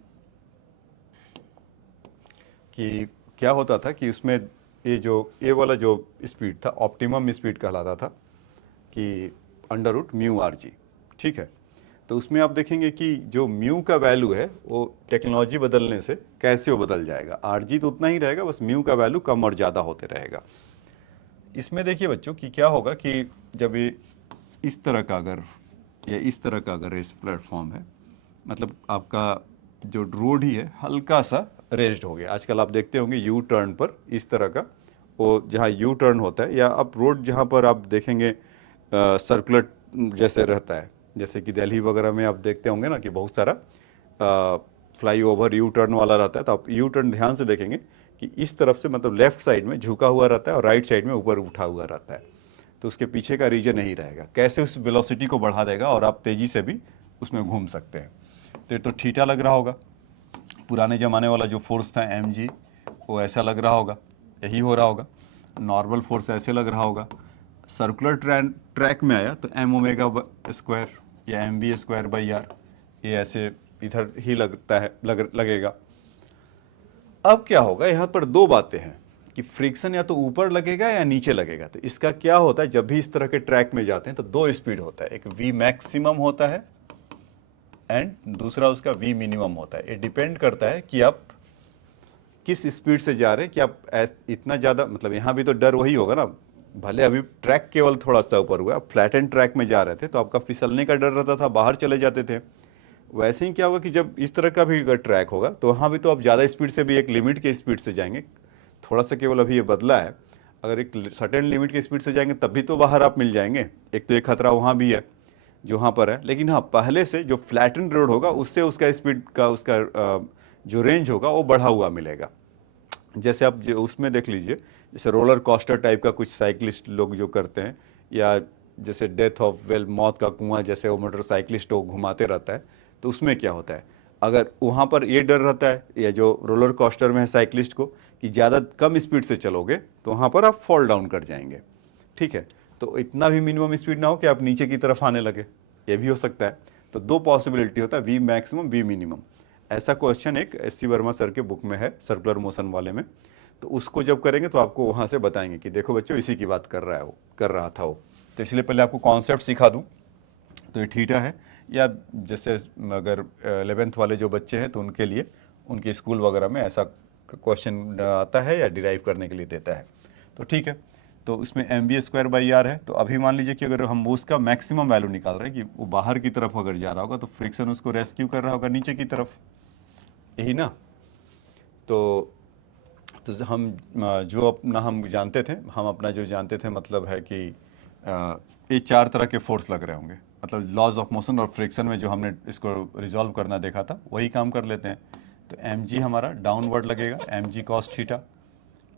कि क्या होता था कि उसमें ये वाला जो स्पीड था ऑप्टिमम स्पीड कहलाता था कि √μrg, ठीक है। तो उसमें आप देखेंगे कि जो म्यू का वैल्यू है वो टेक्नोलॉजी बदलने से कैसे वो बदल जाएगा, आरजी तो उतना ही रहेगा, बस म्यू का वैल्यू कम और ज़्यादा होते रहेगा। इसमें देखिए बच्चों कि क्या होगा कि जब ये इस तरह का अगर रेस प्लेटफॉर्म है, मतलब आपका जो रोड ही है हल्का सा रेस्ड हो गया, आजकल आप देखते होंगे यू टर्न पर इस तरह का, वो जहाँ यू टर्न होता है, या आप रोड जहाँ पर आप देखेंगे सर्कुलर जैसे रहता है, जैसे कि दिल्ली वगैरह में आप देखते होंगे ना कि बहुत सारा फ्लाई ओवर यू टर्न वाला रहता है, तो आप यू टर्न ध्यान से देखेंगे कि इस तरफ से मतलब लेफ्ट साइड में झुका हुआ रहता है और राइट साइड में ऊपर उठा हुआ रहता है, तो उसके पीछे का रीजन नहीं रहेगा, कैसे उस वेलोसिटी को बढ़ा देगा और आप तेज़ी से भी उसमें घूम सकते हैं। तो ये तो थीटा लग रहा होगा, पुराने ज़माने वाला जो फोर्स था mg वो ऐसा लग रहा होगा, यही हो रहा होगा, नॉर्मल फोर्स ऐसे लग रहा होगा, सर्कुलर ट्रैक में आया तो m ओमेगा स्क्वायर या mv²/r, ये ऐसे इधर ही लगता है, लगेगा। अब क्या होगा, यहाँ पर दो बातें हैं कि फ्रिक्शन या तो ऊपर लगेगा या नीचे लगेगा। तो इसका क्या होता है, जब भी इस तरह के ट्रैक में जाते हैं तो दो स्पीड होता है, एक v मैक्सिमम होता है एंड दूसरा उसका v मिनिमम होता है। ये डिपेंड करता है कि आप किस स्पीड से जा रहे हैं कि आप इतना ज़्यादा, मतलब यहाँ भी तो डर वही होगा ना, भले अभी ट्रैक केवल थोड़ा सा ऊपर हुआ, आप फ्लैट एंड ट्रैक में जा रहे थे तो आपका फिसलने का डर रहता था, बाहर चले जाते थे। वैसे ही क्या होगा कि जब इस तरह का भी अगर ट्रैक होगा तो वहाँ भी तो आप ज़्यादा स्पीड से भी एक लिमिट के स्पीड से जाएंगे, थोड़ा सा केवल अभी ये बदला है, अगर एक सर्टेन लिमिट की स्पीड से जाएंगे तब भी तो बाहर आप मिल जाएंगे। एक तो एक खतरा वहाँ भी है जो वहाँ पर है, लेकिन हाँ पहले से जो फ्लैटन रोड होगा उससे उसका स्पीड का उसका जो रेंज होगा वो बढ़ा हुआ मिलेगा। जैसे आप उसमें देख लीजिए, जैसे रोलर कोस्टर टाइप का कुछ साइकिलिस्ट लोग जो करते हैं, या जैसे डेथ ऑफ वेल, मौत का कुआं, जैसे वो मोटरसाइकिलिस्ट को घुमाते रहता है, तो उसमें क्या होता है, अगर वहाँ पर ये डर रहता है, या जो रोलर कोस्टर में है साइकिलिस्ट को, कि ज़्यादा कम स्पीड से चलोगे तो वहाँ पर आप फॉल डाउन कर जाएंगे। ठीक है, तो इतना भी मिनिमम स्पीड ना हो कि आप नीचे की तरफ आने लगे, ये भी हो सकता है। तो दो पॉसिबिलिटी होता है, वी मैक्सिमम वी मिनिमम। ऐसा क्वेश्चन एक एस.सी. वर्मा सर के बुक में है, सर्कुलर मोशन वाले में। तो उसको जब करेंगे तो आपको वहाँ से बताएंगे कि देखो बच्चों इसी की बात कर रहा है वो, कर रहा था वो। तो इसलिए पहले आपको कॉन्सेप्ट सिखा दूँ। तो ये थीटा है, या जैसे अगर 11th वाले जो बच्चे हैं तो उनके लिए उनके स्कूल वगैरह में ऐसा क्वेश्चन आता है या डिराइव करने के लिए देता है। तो ठीक है, तो इसमें mv²/r है। तो अभी मान लीजिए कि अगर हम उसका मैक्सिमम वैल्यू निकाल रहे हैं कि वो बाहर की तरफ अगर जा रहा होगा तो फ्रिक्शन उसको रेस्क्यू कर रहा होगा नीचे की तरफ, यही ना। तो हम जो अपना हम जानते थे, हम अपना जो जानते थे मतलब है कि ये चार तरह के फोर्स लग रहे होंगे, मतलब लॉज ऑफ मोशन और फ्रिक्शन में जो हमने इसको रिजॉल्व करना देखा था वही काम कर लेते हैं। तो mg हमारा डाउनवर्ड लगेगा, mg cos थीटा,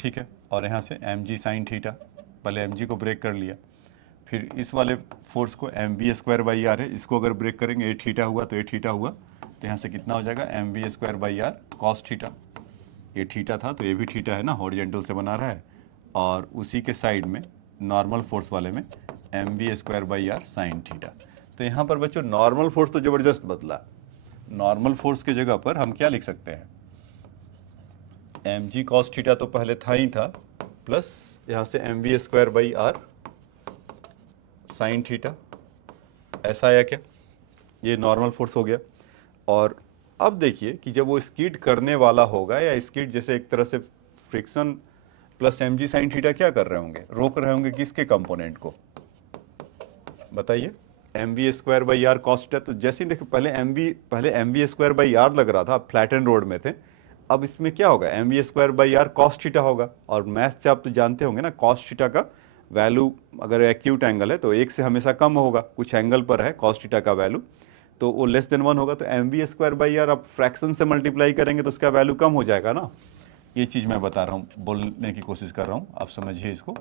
ठीक है, और यहाँ से mg sin थीटा, पहले mg को ब्रेक कर लिया। फिर इस वाले फोर्स को mv²/r है, इसको अगर ब्रेक करेंगे ये थीटा हुआ तो ये थीटा हुआ, तो यहाँ से कितना हो जाएगा mv²/r cos थीटा। ये थीटा था तो ये भी थीटा है ना, हॉरिजॉन्टल से बना रहा है, और उसी के साइड में नॉर्मल फोर्स वाले में mv²/r sin थीटा। तो यहाँ पर बच्चों नॉर्मल फोर्स तो ज़बरदस्त बदला। नॉर्मल फोर्स की जगह पर हम क्या लिख सकते हैं, mg cos थीटा तो पहले था ही था, प्लस यहाँ से mv²/r sin थीटा, ऐसा आया क्या, ये नॉर्मल फोर्स हो गया। और अब देखिए कि जब वो स्कीड करने वाला होगा, या स्कीड जैसे एक तरह से friction plus mg sin theta क्या कर रहे होंगे, रोक रहे होंगे किसके कंपोनेंट को, बताइए, mv²/r cos थीटा। तो जैसे ही देखो पहले mv²/r लग रहा था, फ्लैट एंड रोड में थे, अब इसमें क्या होगा mv²/r cos थीटा होगा। और मैथ से आप तो जानते होंगे ना, cos थीटा का वैल्यू अगर एक्यूट एंगल है तो एक से हमेशा कम होगा, कुछ एंगल पर है cos थीटा का वैल्यू, तो वो लेस देन 1 होगा। तो mv²/r आप फ्रैक्शन से मल्टीप्लाई करेंगे तो उसका वैल्यू कम हो जाएगा ना। ये चीज़ मैं बता रहा हूँ, बोलने की कोशिश कर रहा हूँ, आप समझिए इसको।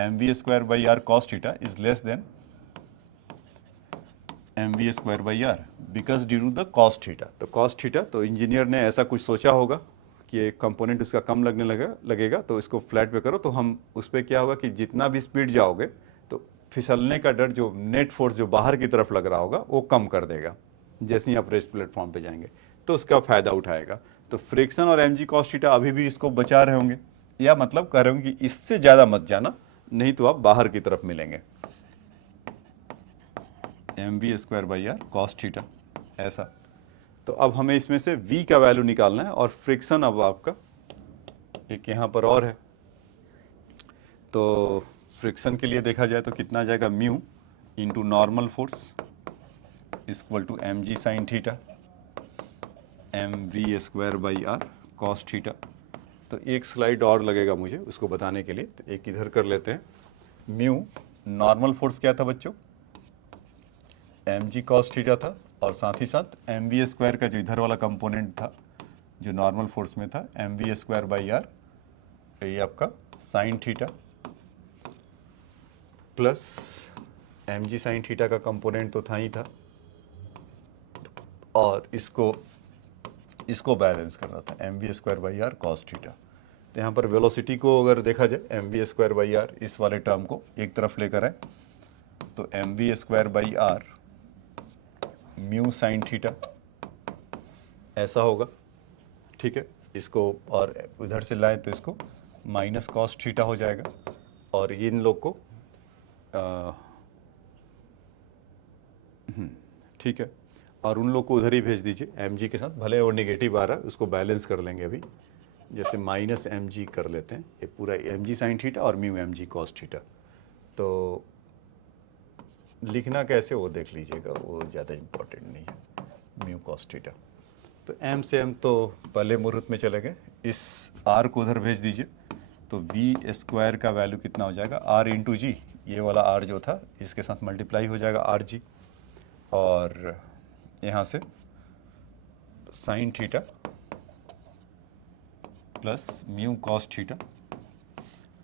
mv²/r cos theta is less than mv²/r because due to the cos theta. तो cos थीटा, तो इंजीनियर ने ऐसा कुछ सोचा होगा कि एक कंपोनेंट उसका कम लगने लगेगा, तो इसको फ्लैट पे करो, तो हम उस पर क्या होगा कि जितना भी स्पीड जाओगे तो फिसलने का डर, जो नेट फोर्स जो बाहर की तरफ लग रहा होगा वो कम कर देगा जैसे ही आप रेस्ट प्लेटफॉर्म पे जाएंगे, तो उसका फायदा उठाएगा। तो फ्रिक्शन और mg cos थीटा अभी भी इसको बचा रहे होंगे, या मतलब कह रहे होंगे कि इससे ज़्यादा मत जाना, नहीं तो आप बाहर की तरफ मिलेंगे। mv²/r cos थीटा, ऐसा। तो अब हमें इसमें से v का वैल्यू निकालना है, और फ्रिक्शन अब आपका एक यहाँ पर और है। तो फ्रिक्शन के लिए देखा जाए तो कितना आ जाएगा, mu into normal force equal to mg sin theta mv²/r cos theta. तो एक स्लाइड और लगेगा मुझे उसको बताने के लिए, तो एक इधर कर लेते हैं। म्यू नॉर्मल फोर्स क्या था बच्चों, mg cos थीटा था, और साथ ही साथ mv² का जो इधर वाला कंपोनेंट था जो नॉर्मल फोर्स में था mv²/r, ये आपका sin theta, plus mg sin theta का कंपोनेंट तो था ही था, और इसको बैलेंस करना था mv²/r cos थीटा। तो यहाँ पर वेलोसिटी को अगर देखा जाए mv²/r इस वाले टर्म को एक तरफ लेकर आए, तो mv²/r म्यू साइन थीटा ऐसा होगा, ठीक है। इसको और उधर से लाएं तो इसको माइनस cos थीटा हो जाएगा, और इन लोग को ठीक है, और उन लोग को उधर ही भेज दीजिए mg के साथ, भले वो नेगेटिव आ रहा है उसको बैलेंस कर लेंगे अभी। जैसे माइनस एम जी कर लेते हैं, ये पूरा एम जी साइन थीटा और mu M G cos theta. तो लिखना कैसे वो देख लीजिएगा, वो ज़्यादा इम्पोर्टेंट नहीं है, म्यू कॉस थीटा। तो एम से एम तो पहले मुहूर्त में चले गए, इस आर को उधर भेज दीजिए, तो वी स्क्वायर का वैल्यू कितना हो जाएगा, आर इंटू जी, ये वाला आर जो था इसके साथ मल्टीप्लाई हो जाएगा आर जी, और यहाँ से sign theta plus mu cos theta,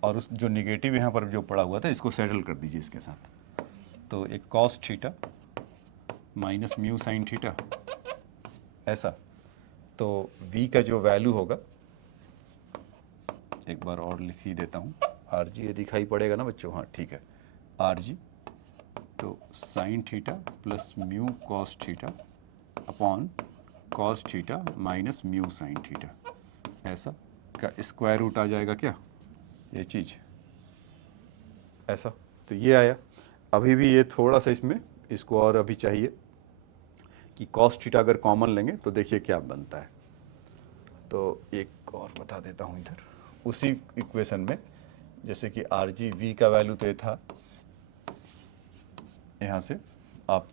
और उस जो निगेटिव यहाँ पर जो पड़ा हुआ था इसको सेटल कर दीजिए इसके साथ, तो एक cos theta minus mu sign theta, ऐसा। तो v का जो वैल्यू होगा, एक बार और लिख ही देता हूँ, आर जी ये दिखाई पड़ेगा ना बच्चों, हाँ ठीक है, आर जी तो sign theta plus mu cos theta upon cos theta minus mu sign theta, ऐसा का स्क्वायर रूट आ जाएगा क्या, ये चीज़ ऐसा। तो ये आया। अभी भी ये थोड़ा सा इसमें इसको और अभी चाहिए कि कॉस थीटा अगर कॉमन लेंगे तो देखिए क्या बनता है। तो एक और बता देता हूँ इधर उसी इक्वेशन में, जैसे कि आर जी वी का वैल्यू तो ये था, यहाँ से आप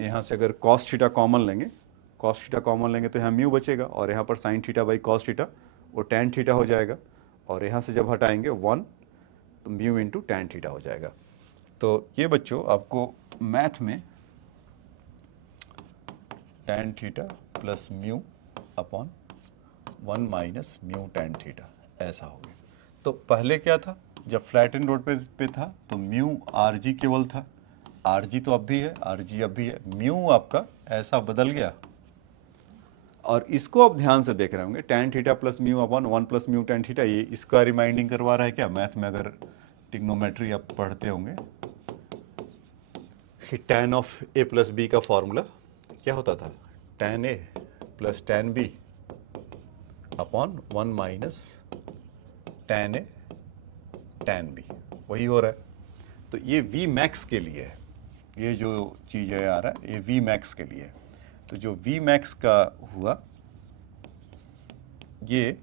यहाँ से अगर कॉस थीटा कॉमन लेंगे, कॉस थीटा कॉमन लेंगे तो यहाँ म्यू बचेगा, और यहाँ पर sign theta by cos theta वो टैन थीटा हो जाएगा, और यहाँ से जब हटाएंगे 1 तो म्यू इंटू टैन थीटा हो जाएगा। तो ये बच्चों आपको मैथ में tan theta plus mu upon 1 minus mu tan theta ऐसा हो गया। तो पहले क्या था, जब फ्लैट एंड रोड पे था तो म्यू आर जी केवल था, आर जी तो अब भी है, आर जी अब भी है, म्यू आपका ऐसा बदल गया। और इसको आप ध्यान से देख रहे होंगे, tan theta plus mu upon 1 plus mu tan theta, ये इसका रिमाइंडिंग करवा रहा है क्या मैथ में, अगर टिग्नोमेट्री आप पढ़ते होंगे कि tan of A plus b का फॉर्मूला क्या होता था, tan a plus tan b upon 1 minus tan a tan b, वही हो रहा है। तो ये वी मैक्स के लिए है, ये जो चीज़ है आ रहा है ये वी मैक्स के लिए है। तो जो वी मैक्स का हुआ ये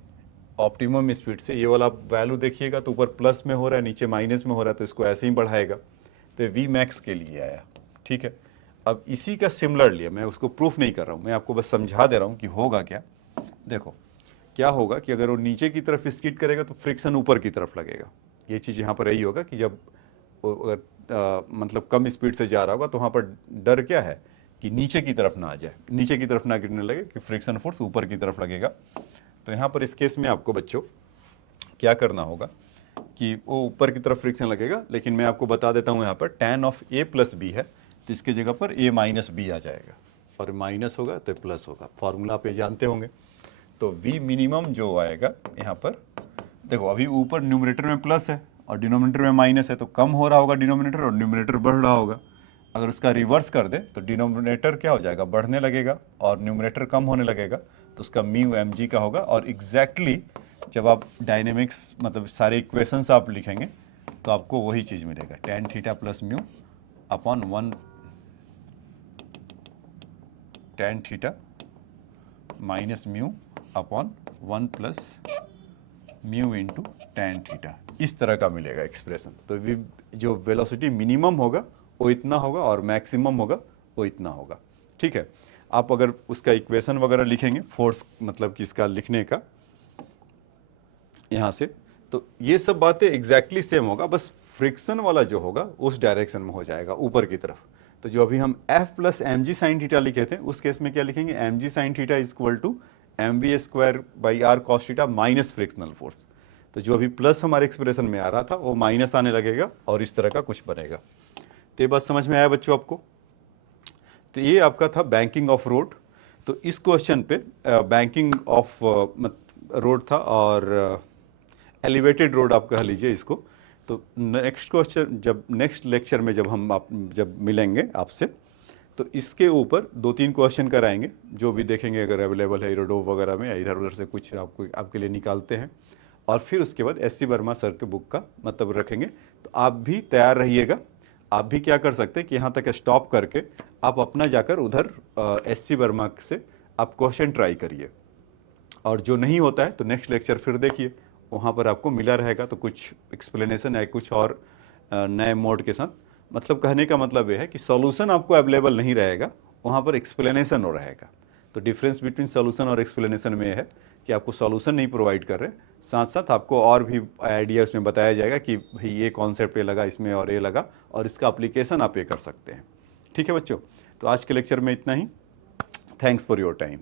ऑप्टिमम स्पीड से, ये वाला वैल्यू देखिएगा तो ऊपर प्लस में हो रहा है नीचे माइनस में हो रहा है, तो इसको ऐसे ही बढ़ाएगा, तो वी मैक्स के लिए आया, ठीक है। अब इसी का सिमिलर लिया, मैं उसको प्रूफ नहीं कर रहा हूँ, मैं आपको बस समझा दे रहा हूँ कि होगा क्या। देखो क्या होगा कि अगर वो नीचे की तरफ स्किड करेगा तो फ्रिक्शन ऊपर की तरफ लगेगा, ये चीज़ यहाँ पर यही होगा कि जब अगर मतलब कम स्पीड से जा रहा होगा तो वहाँ पर डर क्या है कि नीचे की तरफ ना आ जाए, नीचे की तरफ ना गिरने लगे, कि फ्रिक्शन फोर्स ऊपर की तरफ लगेगा। तो यहाँ पर इस केस में आपको बच्चों क्या करना होगा कि वो ऊपर की तरफ फ्रिक्शन लगेगा, लेकिन मैं आपको बता देता हूँ यहाँ पर tan of A plus B है, तो इसके जगह पर ए माइनस बी आ जाएगा, और माइनस होगा तो प्लस होगा, फॉर्मूला आप ये जानते होंगे। तो वी मिनिमम जो आएगा यहाँ पर, देखो अभी ऊपर न्यूमरेटर में प्लस है और डिनोमिनेटर में माइनस है, तो कम हो रहा होगा डिनोमिनेटर और न्यूमरेटर बढ़ रहा होगा। अगर उसका रिवर्स कर दे तो डिनोमिनेटर क्या हो जाएगा, बढ़ने लगेगा, और न्यूमरेटर कम होने लगेगा, तो उसका म्यू एम जी का होगा। और एग्जैक्टली जब आप डायनेमिक्स मतलब सारे इक्वेशंस आप लिखेंगे तो आपको वही चीज़ मिलेगा, tan theta plus mu upon 1 tan theta minus mu upon 1 plus mu into tan theta, इस तरह का मिलेगा एक्सप्रेशन। तो जो वेलोसिटी मिनिमम होगा वो इतना होगा और मैक्सिमम होगा वो इतना होगा, ठीक है। आप अगर उसका इक्वेशन वगैरह लिखेंगे, फोर्स मतलब कि इसका लिखने का यहाँ से, तो ये सब बातें एग्जैक्टली सेम होगा, बस फ्रिक्शन वाला जो होगा उस डायरेक्शन में हो जाएगा ऊपर की तरफ। तो जो अभी हम F plus M G sine theta लिखे थे, उस केस में क्या लिखेंगे, M G sine theta is equal to M B square by R cos theta minus frictional force. तो जो अभी प्लस हमारे एक्सप्रेशन में आ रहा था वो माइनस आने लगेगा और इस तरह का कुछ बनेगा। तो ये बात समझ में आया बच्चों आपको। तो ये आपका था बैंकिंग ऑफ रोड। तो इस क्वेश्चन पे बैंकिंग ऑफ रोड था और एलिवेटेड रोड आप कह लीजिए इसको। तो नेक्स्ट क्वेश्चन जब नेक्स्ट लेक्चर में जब मिलेंगे आपसे, तो इसके ऊपर 2-3 क्वेश्चन कराएंगे, जो भी देखेंगे अगर अवेलेबल है इरोडोव वगैरह में, या इधर उधर से कुछ आपके लिए निकालते हैं, और फिर उसके बाद एस सी वर्मा सर के बुक का मतलब रखेंगे। तो आप भी तैयार रहिएगा। आप भी क्या कर सकते हैं कि यहाँ तक स्टॉप करके आप अपना जाकर उधर एस सी वर्मा से आप क्वेश्चन ट्राई करिए। और जो नहीं होता है तो नेक्स्ट लेक्चर फिर देखिए, वहाँ पर आपको मिला रहेगा, तो कुछ एक्सप्लेनेशन है कुछ और नए मोड के साथ। मतलब कहने का मतलब ये है कि सॉल्यूशन आपको अवेलेबल नहीं रहेगा, वहाँ पर एक्सप्लेनेशन हो रहेगा। तो डिफरेंस बिटवीन सॉल्यूशन और एक्सप्लेनेशन में है कि आपको सॉल्यूशन नहीं प्रोवाइड कर रहे, साथ साथ आपको और भी आइडिया उसमें बताया जाएगा कि भाई ये कॉन्सेप्ट ये लगा इसमें और ये लगा, और इसका अप्लीकेशन आप ये कर सकते हैं। ठीक है बच्चों, तो आज के लेक्चर में इतना ही। Thanks for your time.